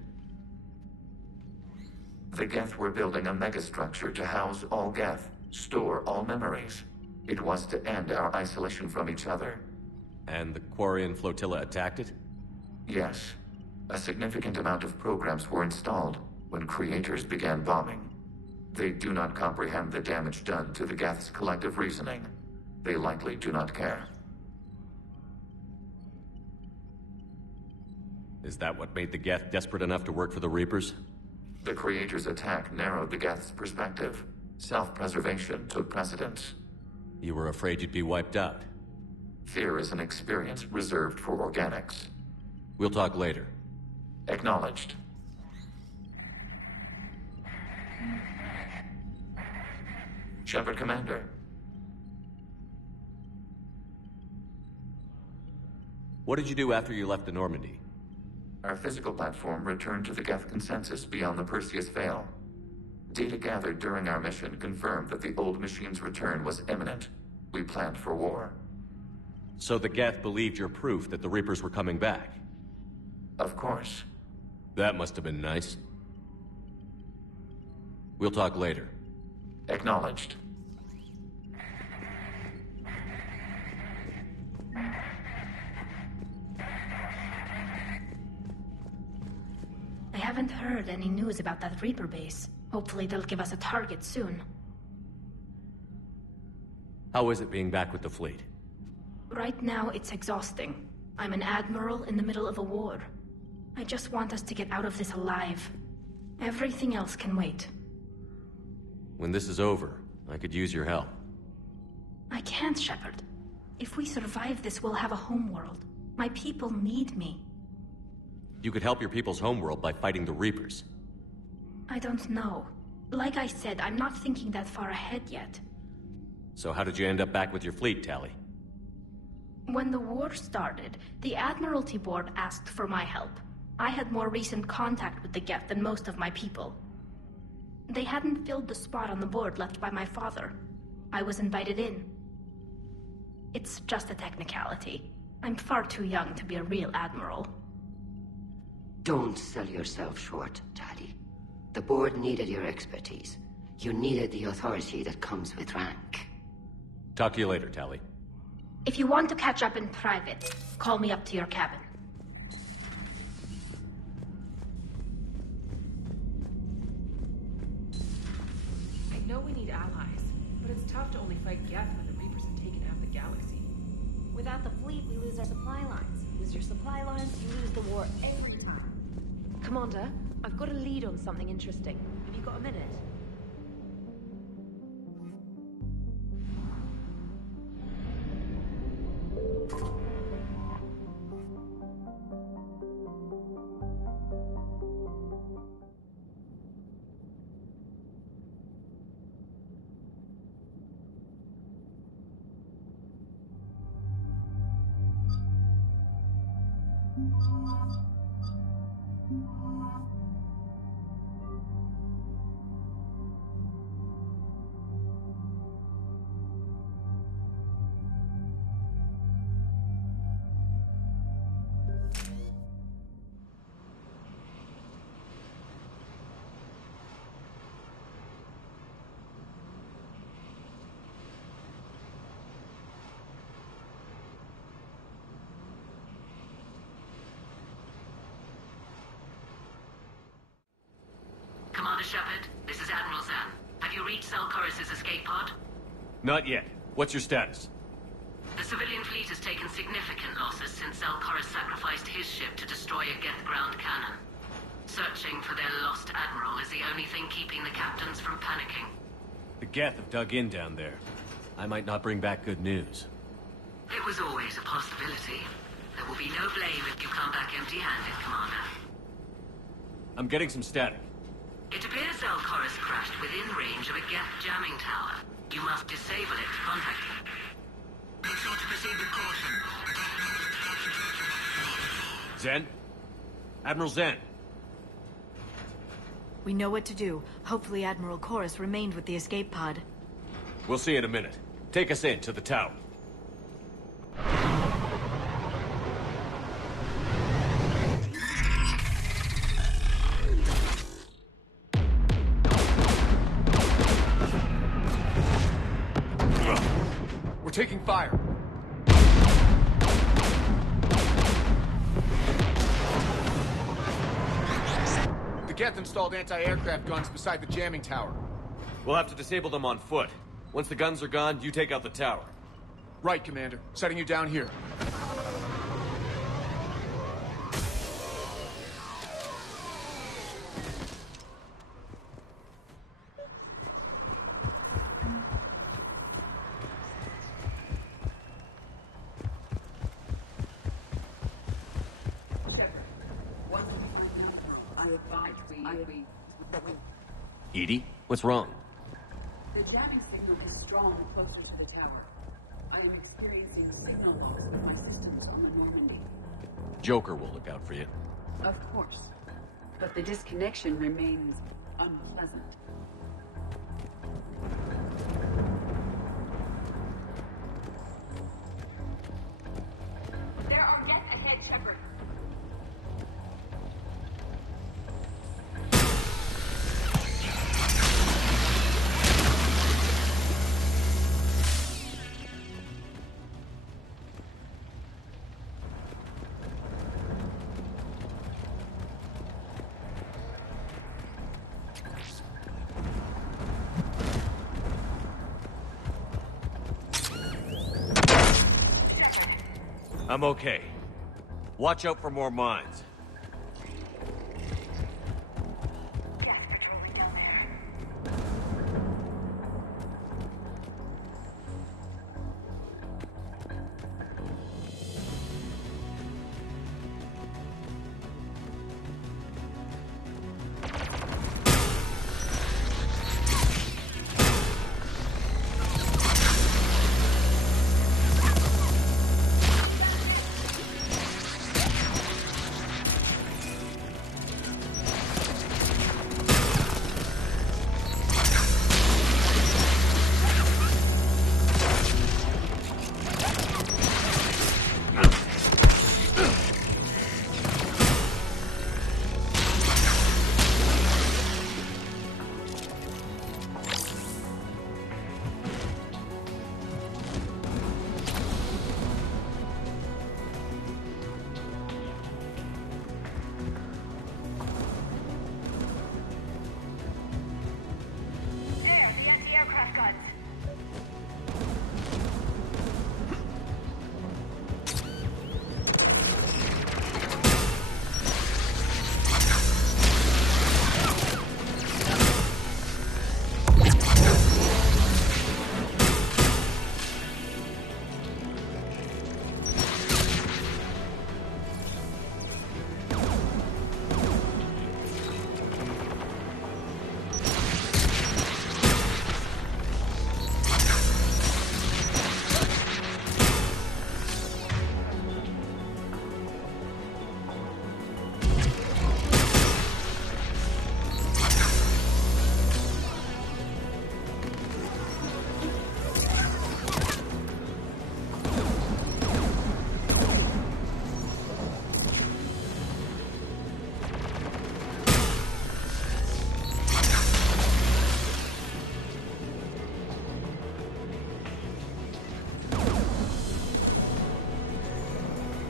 The Geth were building a megastructure to house all Geth, store all memories. It was to end our isolation from each other. And the Quarian flotilla attacked it? Yes. A significant amount of programs were installed when creators began bombing. They do not comprehend the damage done to the Geth's collective reasoning. They likely do not care. Is that what made the Geth desperate enough to work for the Reapers? The creators' attack narrowed the Geth's perspective. Self-preservation took precedence. You were afraid you'd be wiped out. Fear is an experience reserved for organics. We'll talk later. Acknowledged. Shepard, Commander. What did you do after you left the Normandy? Our physical platform returned to the Geth consensus beyond the Perseus Veil. Data gathered during our mission confirmed that the old machine's return was imminent. We planned for war. So the Geth believed your proof that the Reapers were coming back? Of course. That must have been nice. We'll talk later. Acknowledged. I haven't heard any news about that Reaper base. Hopefully they'll give us a target soon. How is it being back with the fleet? Right now, it's exhausting. I'm an admiral in the middle of a war. I just want us to get out of this alive. Everything else can wait. When this is over, I could use your help. I can't, Shepard. If we survive this, we'll have a homeworld. My people need me. You could help your people's homeworld by fighting the Reapers. I don't know. Like I said, I'm not thinking that far ahead yet. So how did you end up back with your fleet, Tali? When the war started, the Admiralty Board asked for my help. I had more recent contact with the Geth than most of my people. They hadn't filled the spot on the board left by my father. I was invited in. It's just a technicality. I'm far too young to be a real admiral. Don't sell yourself short, Tali. The board needed your expertise. You needed the authority that comes with rank. Talk to you later, Tali. If you want to catch up in private, call me up to your cabin. I know we need allies, but it's tough to only fight Geth when the Reapers have taken half the galaxy. Without the fleet, we lose our supply lines. Lose your supply lines, you lose the war every time. Commander, I've got a lead on something interesting. Have you got a minute? Commander Shepard, this is Admiral Zan. Have you reached Zelkorus' escape pod? Not yet. What's your status? The civilian fleet has taken significant losses since Zelkorus sacrificed his ship to destroy a Geth ground cannon. Searching for their lost keeping the captains from panicking? The Geth have dug in down there. I might not bring back good news. It was always a possibility. There will be no blame if you come back empty-handed, Commander. I'm getting some static. It appears Zelkorus crashed within range of a Geth jamming tower. You must disable it to contact him. Make sure to proceed with caution. Zen? Admiral Zen? We know what to do. Hopefully Admiral Chorus remained with the escape pod. We'll see in a minute. Take us in to the tower. We're taking fire. The Geth installed anti-aircraft guns beside the jamming tower. We'll have to disable them on foot. Once the guns are gone, you take out the tower. Right, Commander. Setting you down here. Edie? What's wrong? The jamming signal is strong closer to the tower. I am experiencing signal loss with my systems on the Normandy. Joker will look out for you. Of course. But the disconnection remains unpleasant. There are Geth ahead, Shepard. I'm okay. Watch out for more mines.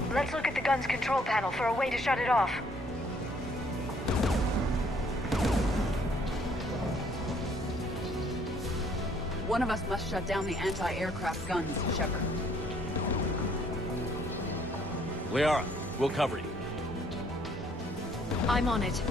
Let's look at the gun's control panel for a way to shut it off. One of us must shut down the anti-aircraft guns, Shepard. Liara, we'll cover you. I'm on it.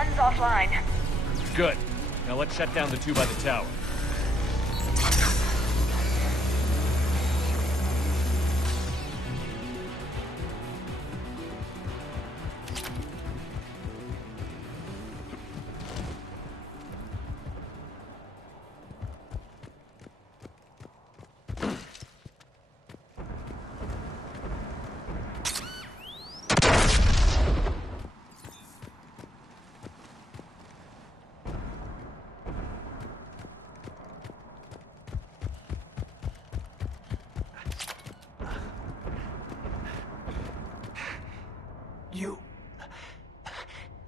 gun's offline. Good. Now let's shut down the two by the tower.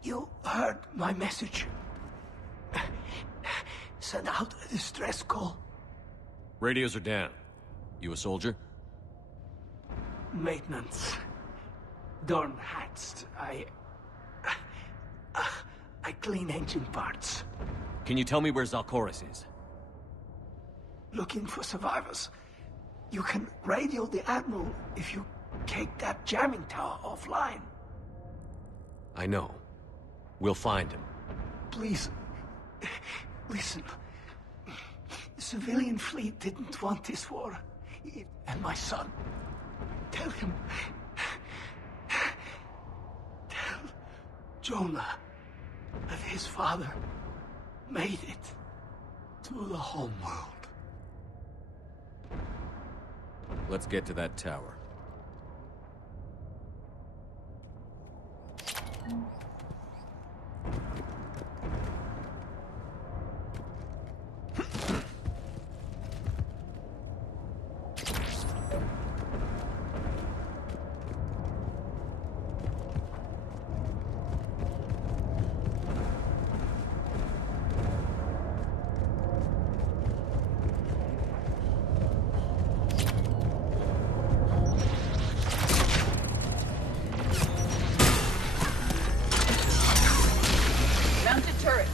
You heard my message. Send out a distress call. Radios are down. You a soldier? Maintenance. Darn hats. I clean engine parts. Can you tell me where Zalcoris is? Looking for survivors. You can radio the Admiral if you take that jamming tower offline. I know. We'll find him. Please, listen. The civilian fleet didn't want this war. And my son. Tell him. Tell Jonah that his father made it to the home world. Let's get to that tower. Mounted turret.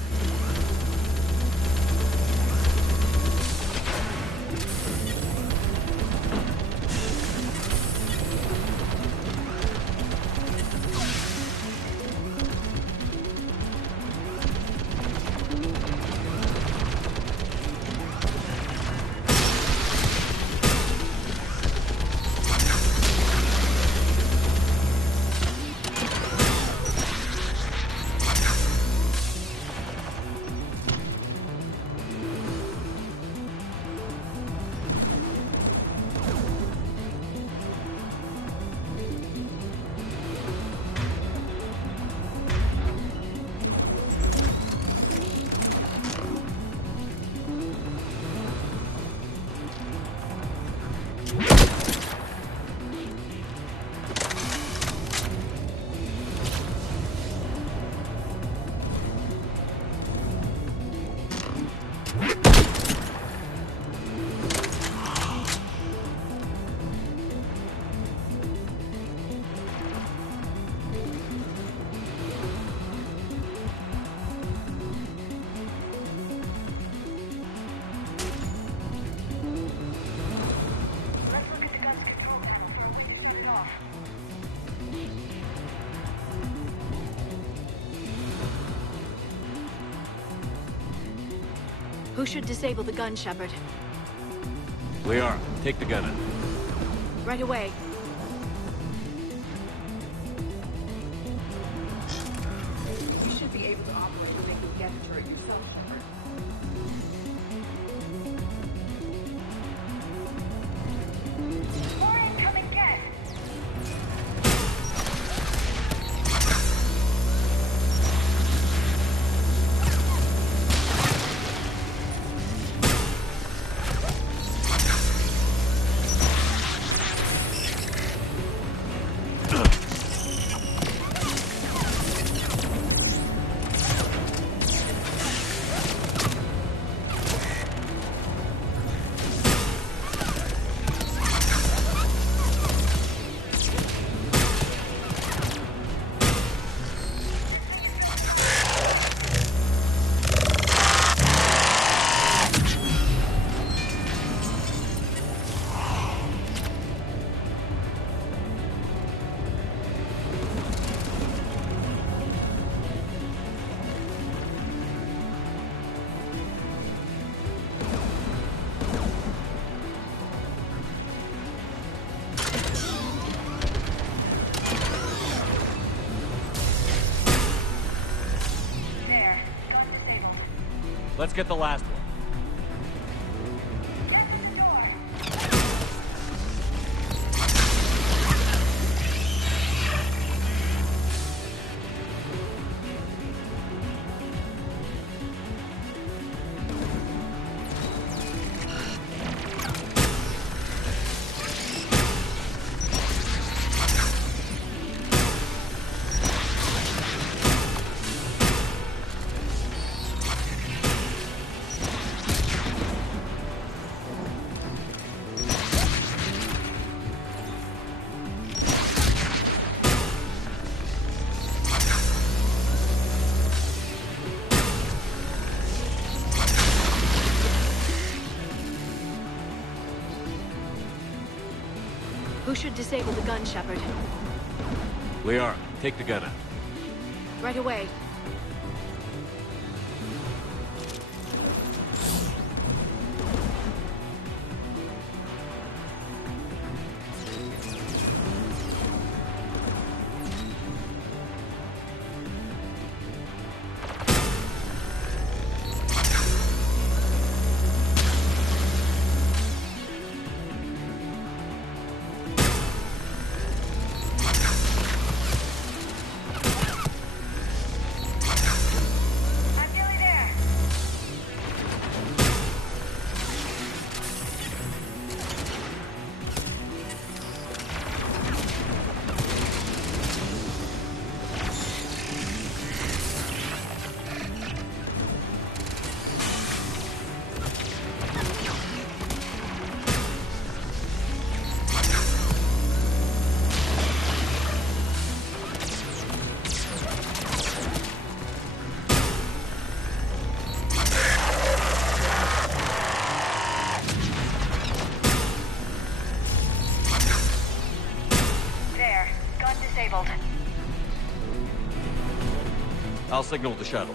Who should disable the gun, Shepard? We are. Take the gun out. Right away. You should be able to operate and make a get turret yourself, Shepard. More incoming gas. Let's get the last one. Who should disable the gun, Shepard? Liara, take the gun out. Right away. I'll signal the shuttle.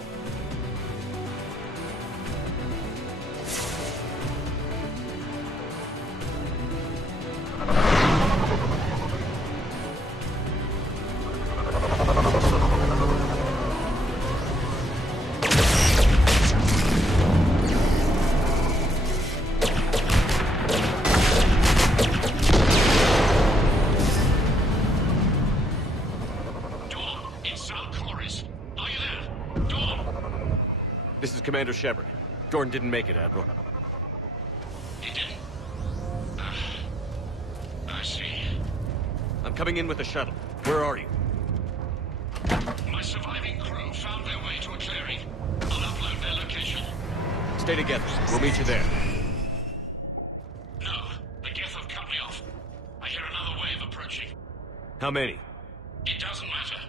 This is Commander Shepard. Jordan didn't make it, Admiral. He didn't? I see. I'm coming in with the shuttle. Where are you? My surviving crew found their way to a clearing. I'll upload their location. Stay together. We'll meet you there. No, the Geth have cut me off. I hear another wave approaching. How many? It doesn't matter.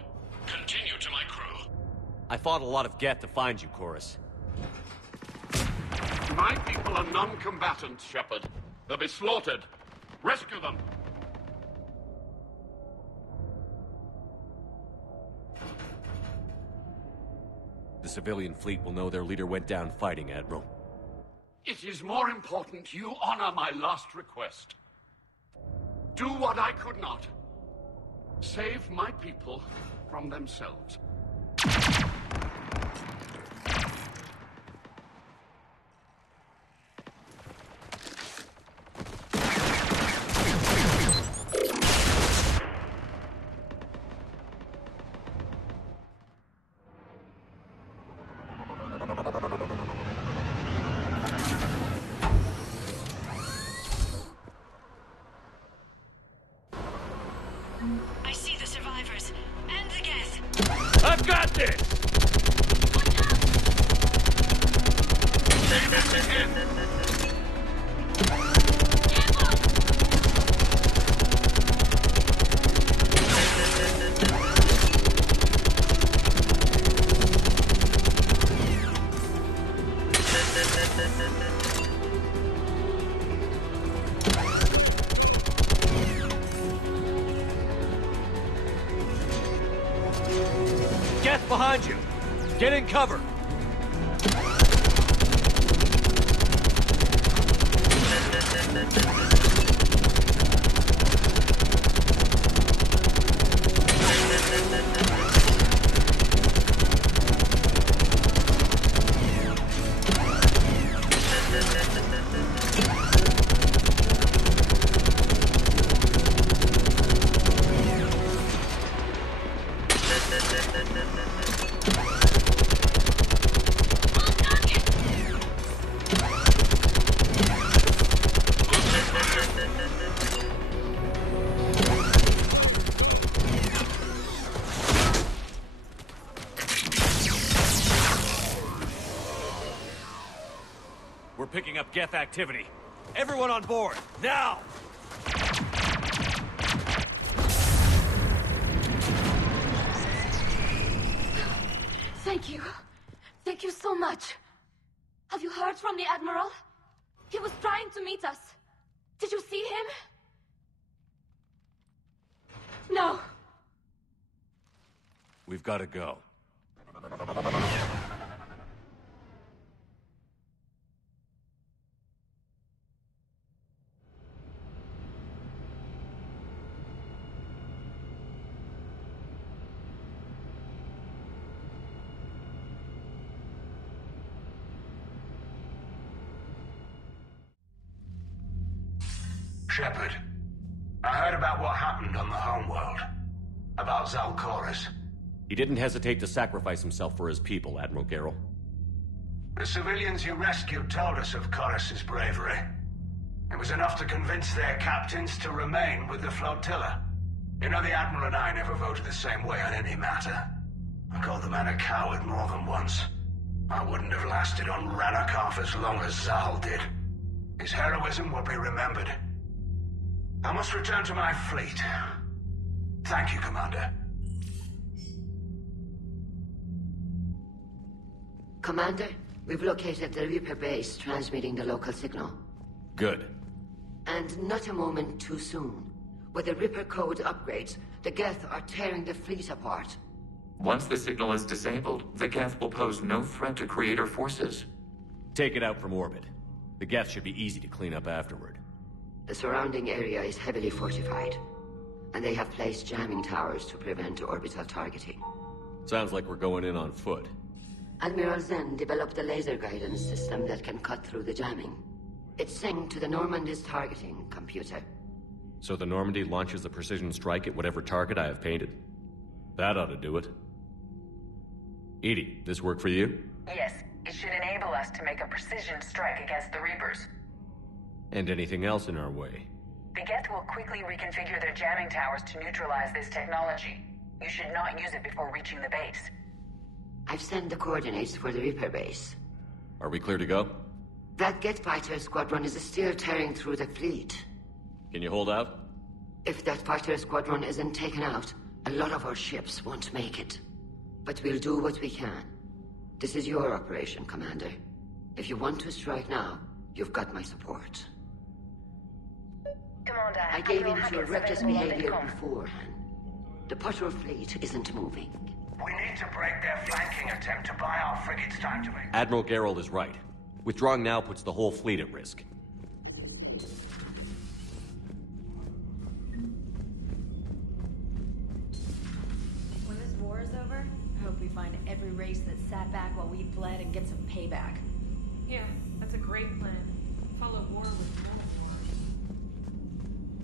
Continue to my crew. I fought a lot of Geth to find you, Chorus. My people are non-combatants, Shepard. They'll be slaughtered. Rescue them! The civilian fleet will know their leader went down fighting, Admiral. It is more important you honor my last request. Do what I could not. Save my people from themselves. I see the survivors and the Geth. I've got this! Geth behind you! Get in cover! picking up Geth activity. Everyone on board, now! Thank you. Thank you so much. Have you heard from the Admiral? He was trying to meet us. Did you see him? No. We've got to go. Shepard, I heard about what happened on the homeworld. About Zalcoris. He didn't hesitate to sacrifice himself for his people, Admiral Garrel. The civilians you rescued told us of Corus's bravery. It was enough to convince their captains to remain with the flotilla. You know, the Admiral and I never voted the same way on any matter. I called the man a coward more than once. I wouldn't have lasted on Ranakov as long as Zal did. His heroism will be remembered. I must return to my fleet. Thank you, Commander. Commander, we've located the Reaper base transmitting the local signal. Good. And not a moment too soon. With the Reaper code upgrades, the Geth are tearing the fleet apart. Once the signal is disabled, the Geth will pose no threat to Creator forces. Take it out from orbit. The Geth should be easy to clean up afterward. The surrounding area is heavily fortified, and they have placed jamming towers to prevent orbital targeting. Sounds like we're going in on foot. Admiral Zen developed a laser guidance system that can cut through the jamming. It's synced to the Normandy's targeting computer. So the Normandy launches a precision strike at whatever target I have painted? That ought to do it. Edie, this work for you? Yes, it should enable us to make a precision strike against the Reapers. And anything else in our way? The Geth will quickly reconfigure their jamming towers to neutralize this technology. You should not use it before reaching the base. I've sent the coordinates for the Reaper base. Are we clear to go? That Geth fighter squadron is still tearing through the fleet. Can you hold out? If that fighter squadron isn't taken out, a lot of our ships won't make it. But we'll do what we can. This is your operation, Commander. If you want to strike now, you've got my support. Commander, I gave in to your reckless behavior beforehand. The patrol fleet isn't moving. We need to break their flanking attempt to buy our frigates time to make... Admiral Garrel is right. Withdrawing now puts the whole fleet at risk. When this war is over, I hope we find every race that sat back while we bled and get some payback. Yeah, that's a great plan. Follow war with no war.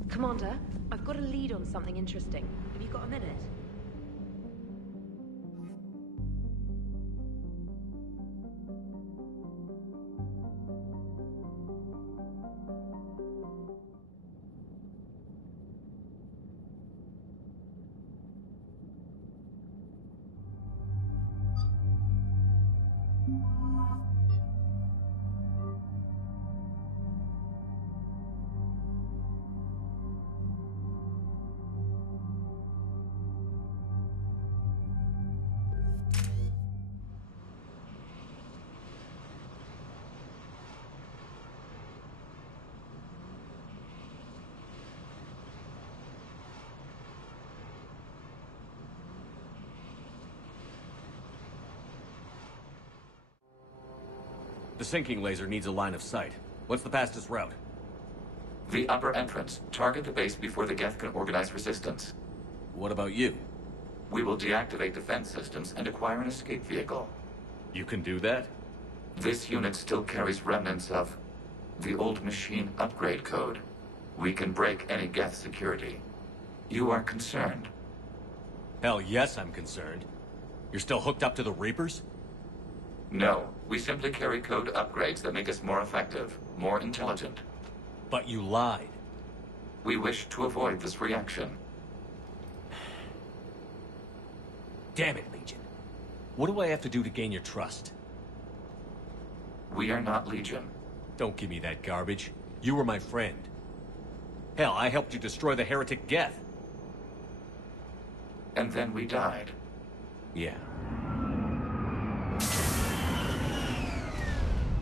Commander, I've got a lead on something interesting. Have you got a minute? The sinking laser needs a line of sight. What's the fastest route? The upper entrance. Target the base before the Geth can organize resistance. What about you? We will deactivate defense systems and acquire an escape vehicle. You can do that? This unit still carries remnants of the old machine upgrade code. We can break any Geth security. You are concerned? Hell yes, I'm concerned. You're still hooked up to the Reapers? No, we simply carry code upgrades that make us more effective, more intelligent. But you lied. We wish to avoid this reaction. Damn it, Legion. What do I have to do to gain your trust? We are not Legion. Don't give me that garbage. You were my friend. Hell, I helped you destroy the heretic Geth. And then we died. Yeah.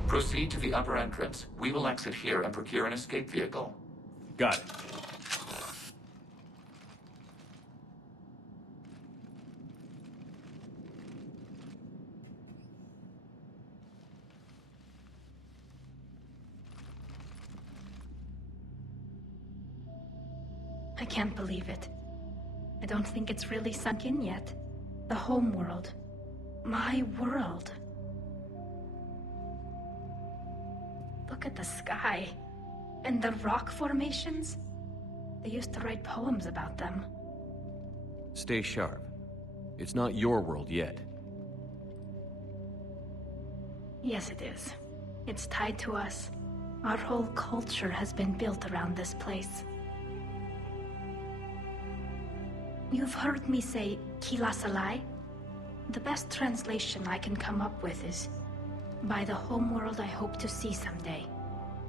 Proceed to the upper entrance. We will exit here and procure an escape vehicle. Got it. I can't believe it. I don't think it's really sunk in yet. The home world. My world. Look at the sky. And the rock formations. They used to write poems about them. Stay sharp. It's not your world yet. Yes, it is. It's tied to us. Our whole culture has been built around this place. You've heard me say Kilasalai? The best translation I can come up with is, by the homeworld I hope to see someday.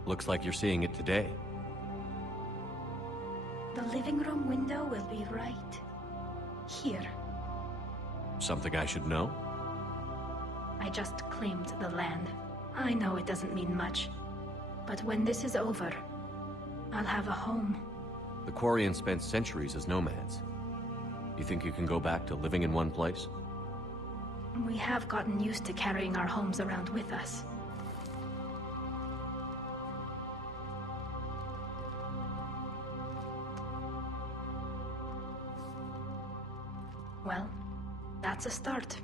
Looks like you're seeing it today. The living room window will be right here. Something I should know? I just claimed the land. I know it doesn't mean much, but when this is over, I'll have a home. The Quarians spent centuries as nomads. You think you can go back to living in one place? We have gotten used to carrying our homes around with us. Well, that's a start.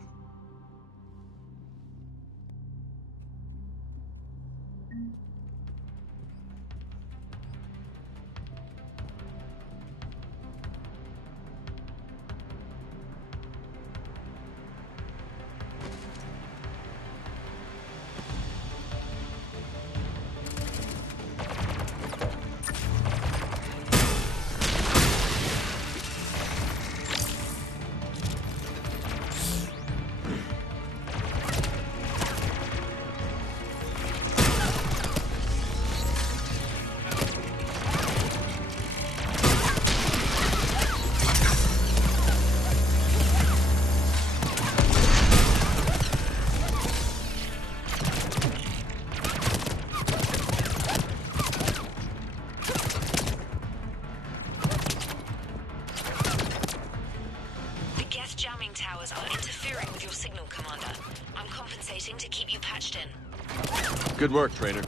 Good work, Trainer.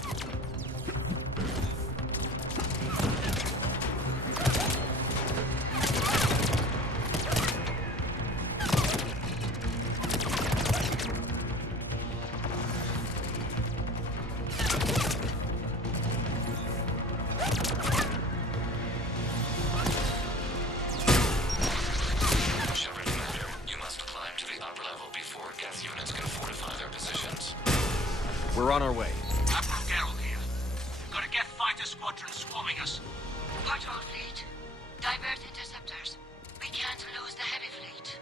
We're on our way. Admiral Geralt here. We've got a Geth fighter squadron swarming us. Patrol fleet. Divert interceptors. We can't lose the heavy fleet.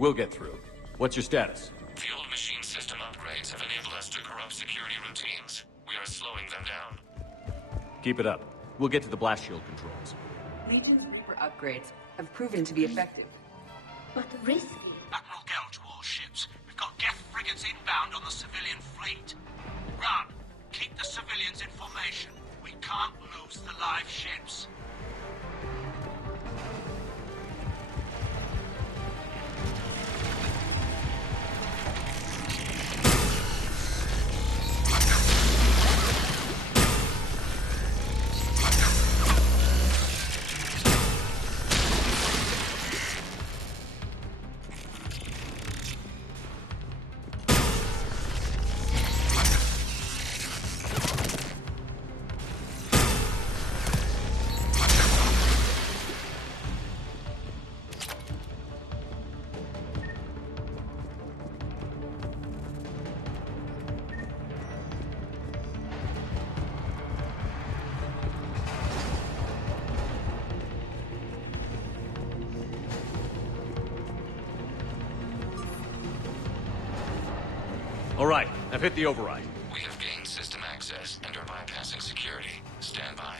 We'll get through. What's your status? Field machine system upgrades have enabled us to corrupt security routines. We are slowing them down. Keep it up. We'll get to the blast shield controls. Legion's Reaper upgrades have proven to be effective. But risky. Admiral Geralt to all ships. We've got Geth frigates inbound on the civilian fleet. Run. Keep the civilians in formation. We can't lose the live ships. All right, I've hit the override. We have gained system access and are bypassing security. Stand by.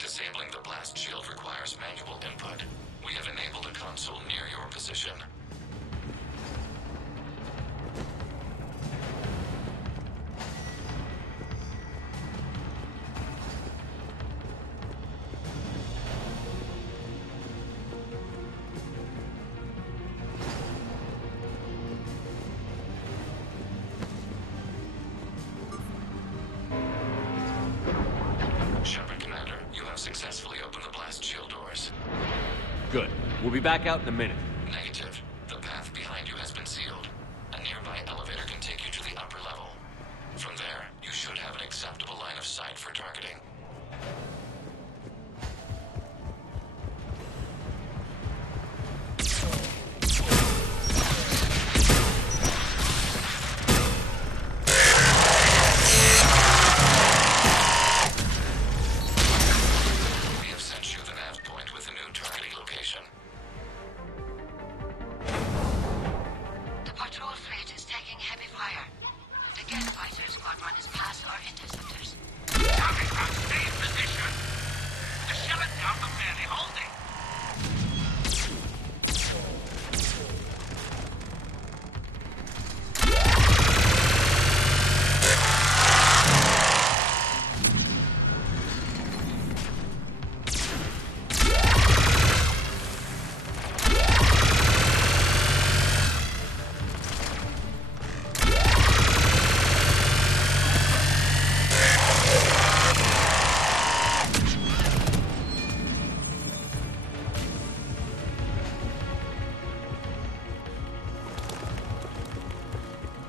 Disabling the blast shield requires manual input. We have enabled a console near your position. Shepard, Commander, you have successfully opened the blast shield doors. Good. We'll be back out in a minute. Negative. The path behind you has been sealed. A nearby elevator can take you to the upper level. From there, you should have an acceptable line of sight for targeting.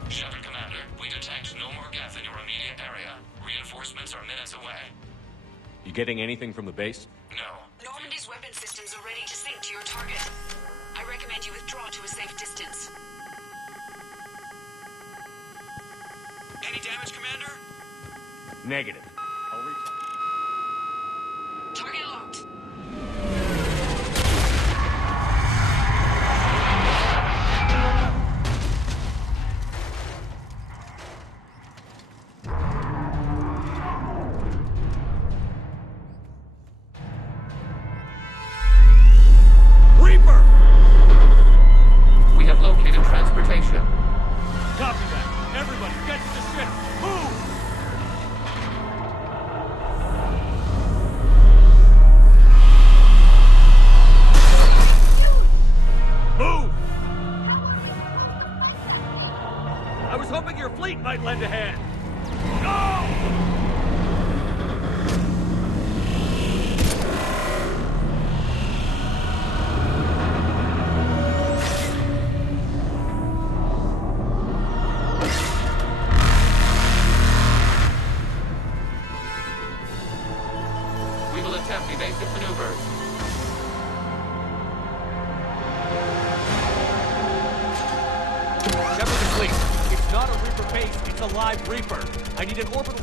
Shepard, Commander, we detect no more Geth in your immediate area. Reinforcements are minutes away. You getting anything from the base? No. Normandy's weapon systems are ready to sink to your target. I recommend you withdraw to a safe distance. Any damage, Commander? Negative. I'll reach out. Target locked. Rotation. Copy that. Everybody, get to the ship. Move! Move! I was hoping your fleet might lend a hand. Go! We will attempt evasive maneuvers. Shepard to fleet. It's not a Reaper base, it's a live Reaper. I need an orbital...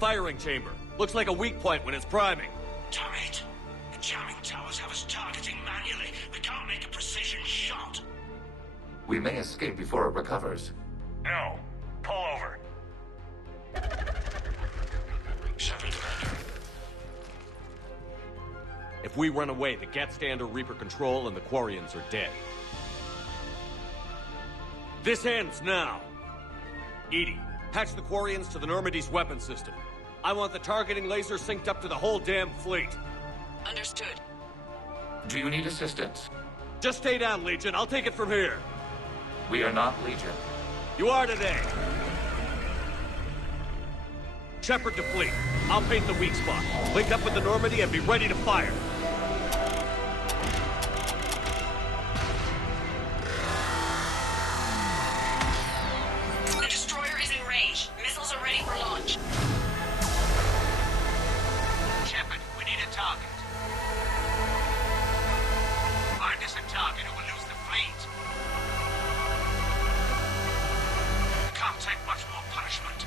firing chamber. Looks like a weak point when it's priming. Damn it. The jamming towers have us targeting manually. We can't make a precision shot. We may escape before it recovers. No. Pull over. 7, Commander. If we run away, the Geth stand under Reaper control and the Quarians are dead. This ends now. Edie, patch the Quarians to the Normandy's weapon system. I want the targeting laser synced up to the whole damn fleet. Understood. Do you need assistance? Just stay down, Legion. I'll take it from here. We are not Legion. You are today. Shepard to fleet. I'll paint the weak spot. Link up with the Normandy and be ready to fire. The destroyer is in range. Missiles are ready for launch. Shepard, we need a target. Find us a target or we'll lose the fleet. We can't take much more punishment.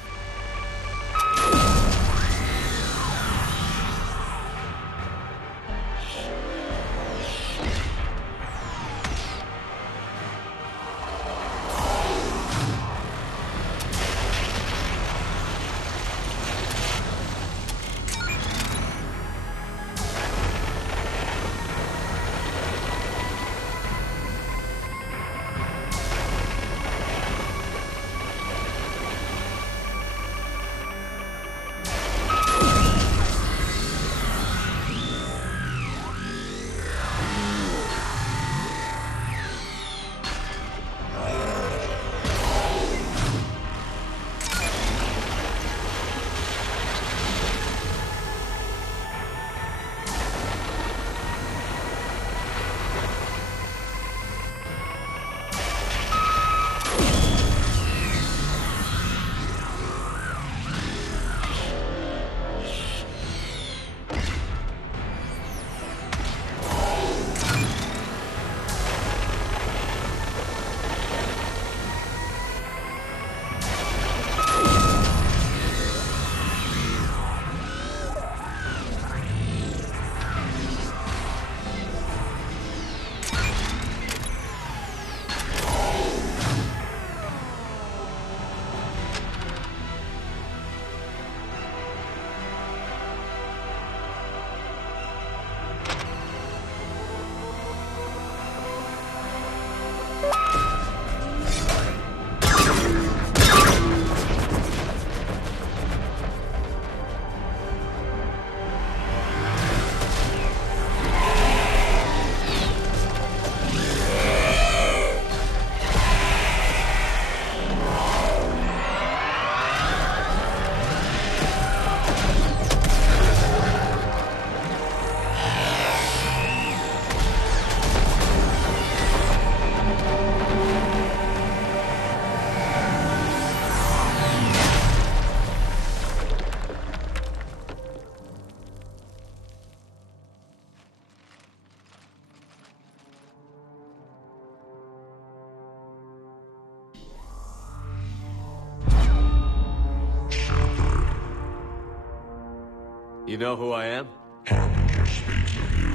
You know who I am? Harbinger speaks of you.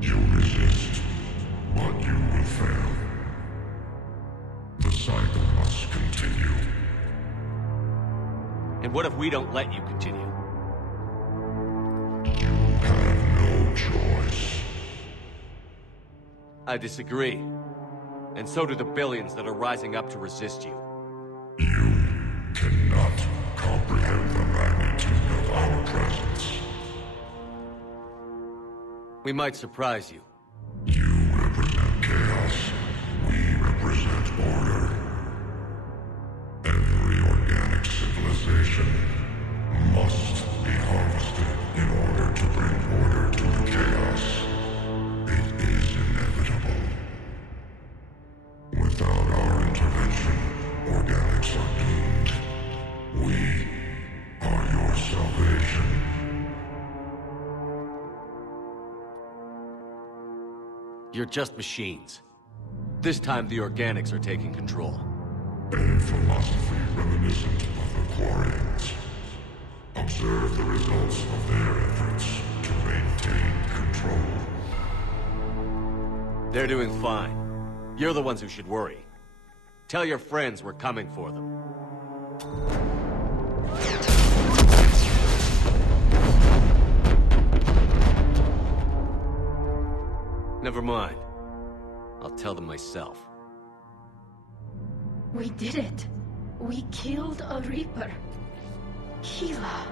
You resist, but you will fail. The cycle must continue. And what if we don't let you continue? You have no choice. I disagree. And so do the billions that are rising up to resist you. You cannot comprehend the magnitude of our presence. We might surprise you. You represent chaos. We represent order. Every organic civilization must be harvested in order to bring order to the chaos. It is inevitable. Without our intervention, organics are doomed. We are your salvation. You're just machines. This time the organics are taking control. A philosophy reminiscent of the Quarians. Observe the results of their efforts to maintain control. They're doing fine. You're the ones who should worry. Tell your friends we're coming for them. Never mind. I'll tell them myself. We did it. We killed a Reaper. Keela.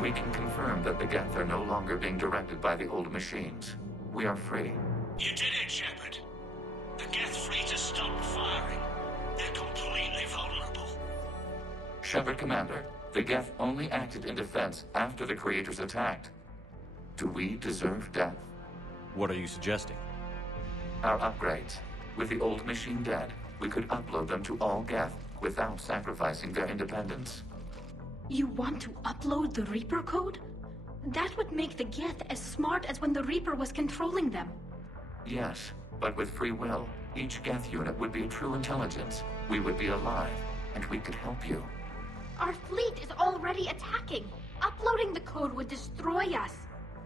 We can confirm that the Geth are no longer being directed by the old machines. We are free. You did it, Shepard. The Geth fleet has stopped firing. They're completely vulnerable. Shepard, Commander, the Geth only acted in defense after the creators attacked. Do we deserve death? What are you suggesting? Our upgrades. With the old machine dead, we could upload them to all Geth without sacrificing their independence. You want to upload the Reaper code? That would make the Geth as smart as when the Reaper was controlling them. Yes, but with free will, each Geth unit would be a true intelligence. We would be alive, and we could help you. Our fleet is already attacking. Uploading the code would destroy us.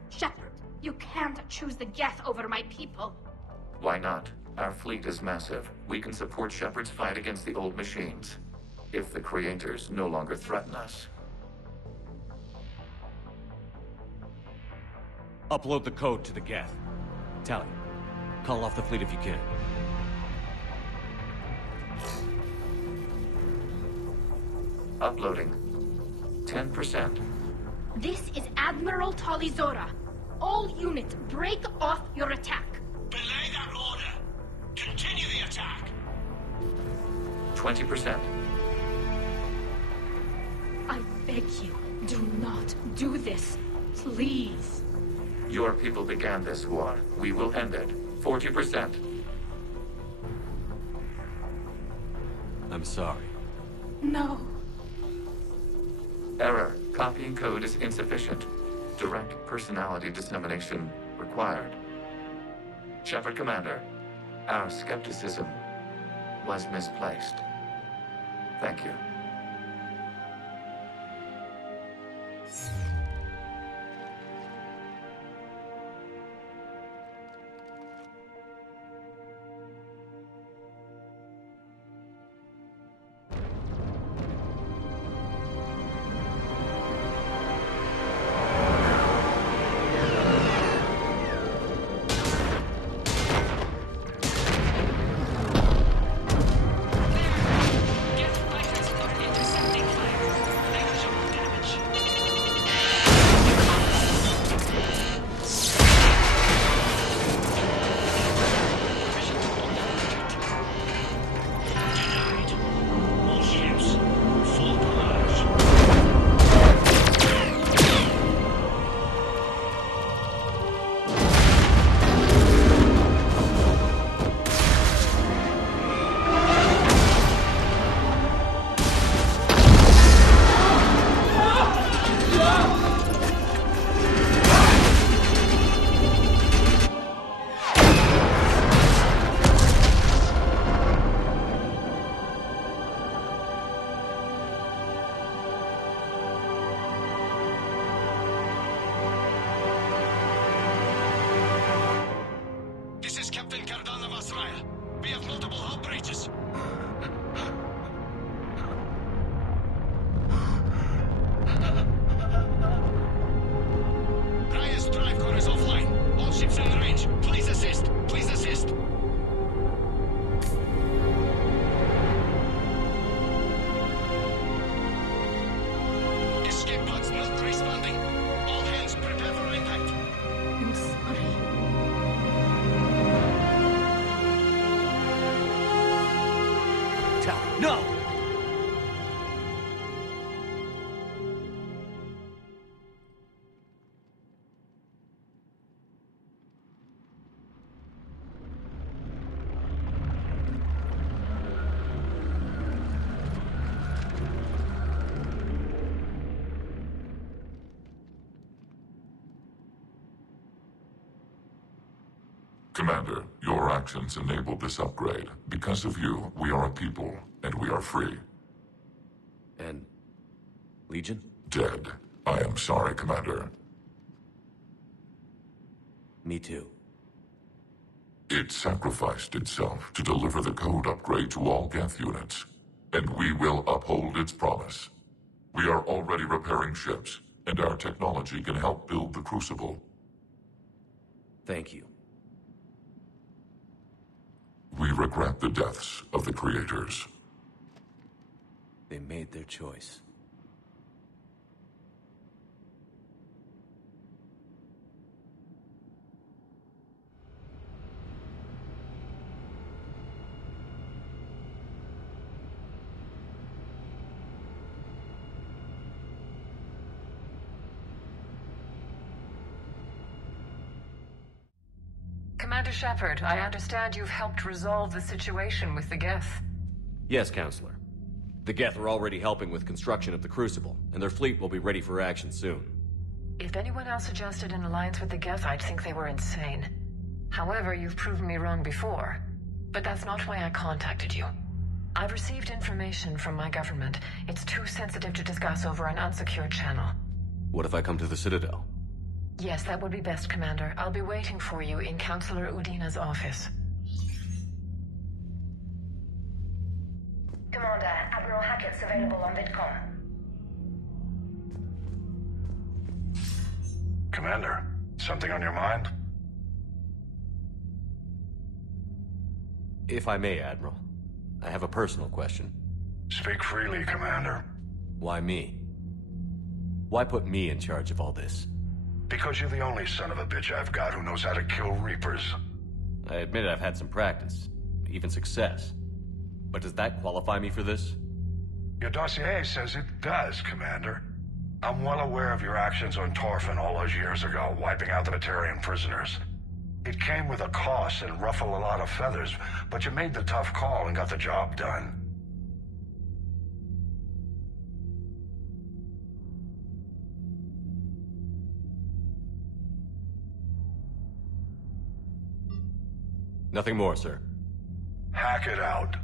Shepard, you can't choose the Geth over my people. Why not? Our fleet is massive. We can support Shepard's fight against the old machines. If the creators no longer threaten us. Upload the code to the Geth. Tally, call off the fleet if you can. Uploading. 10%. This is Admiral Talizora. All units, break off your attack. Belay that order. Continue the attack. 20%. I beg you, do not do this. Please. Your people began this war. We will end it. 40%. I'm sorry. No. Error. Copying code is insufficient. Direct personality dissemination required. Shepard, Commander, our skepticism was misplaced. Thank you. Geth fighters Raya. We have multiple hull breaches. Raya's drive core is offline. All ships in range. Please assist. Please assist. Escape pods not responding. All hands prepare for impact. I'm sorry. Tally, no! Commander, your actions enabled this upgrade. Because of you, we are a people, and we are free. And... Legion? Dead. I am sorry, Commander. Me too. It sacrificed itself to deliver the code upgrade to all Geth units, and we will uphold its promise. We are already repairing ships, and our technology can help build the Crucible. Thank you. We regret the deaths of the creators. They made their choice. Commander Shepard, I understand you've helped resolve the situation with the Geth. Yes, Counselor. The Geth are already helping with construction of the Crucible, and their fleet will be ready for action soon. If anyone else suggested an alliance with the Geth, I'd think they were insane. However, you've proven me wrong before. But that's not why I contacted you. I've received information from my government. It's too sensitive to discuss over an unsecured channel. What if I come to the Citadel? Yes, that would be best, Commander. I'll be waiting for you in Counselor Udina's office. Commander, Admiral Hackett's available on VidCom. Commander, something on your mind? If I may, Admiral. I have a personal question. Speak freely, Commander. Why me? Why put me in charge of all this? Because you're the only son of a bitch I've got who knows how to kill Reapers. I admit I've had some practice, even success. But does that qualify me for this? Your dossier says it does, Commander. I'm well aware of your actions on Torfin all those years ago, wiping out the Batarian prisoners. It came with a cost and ruffled a lot of feathers, but you made the tough call and got the job done. Nothing more, sir. Hack it out.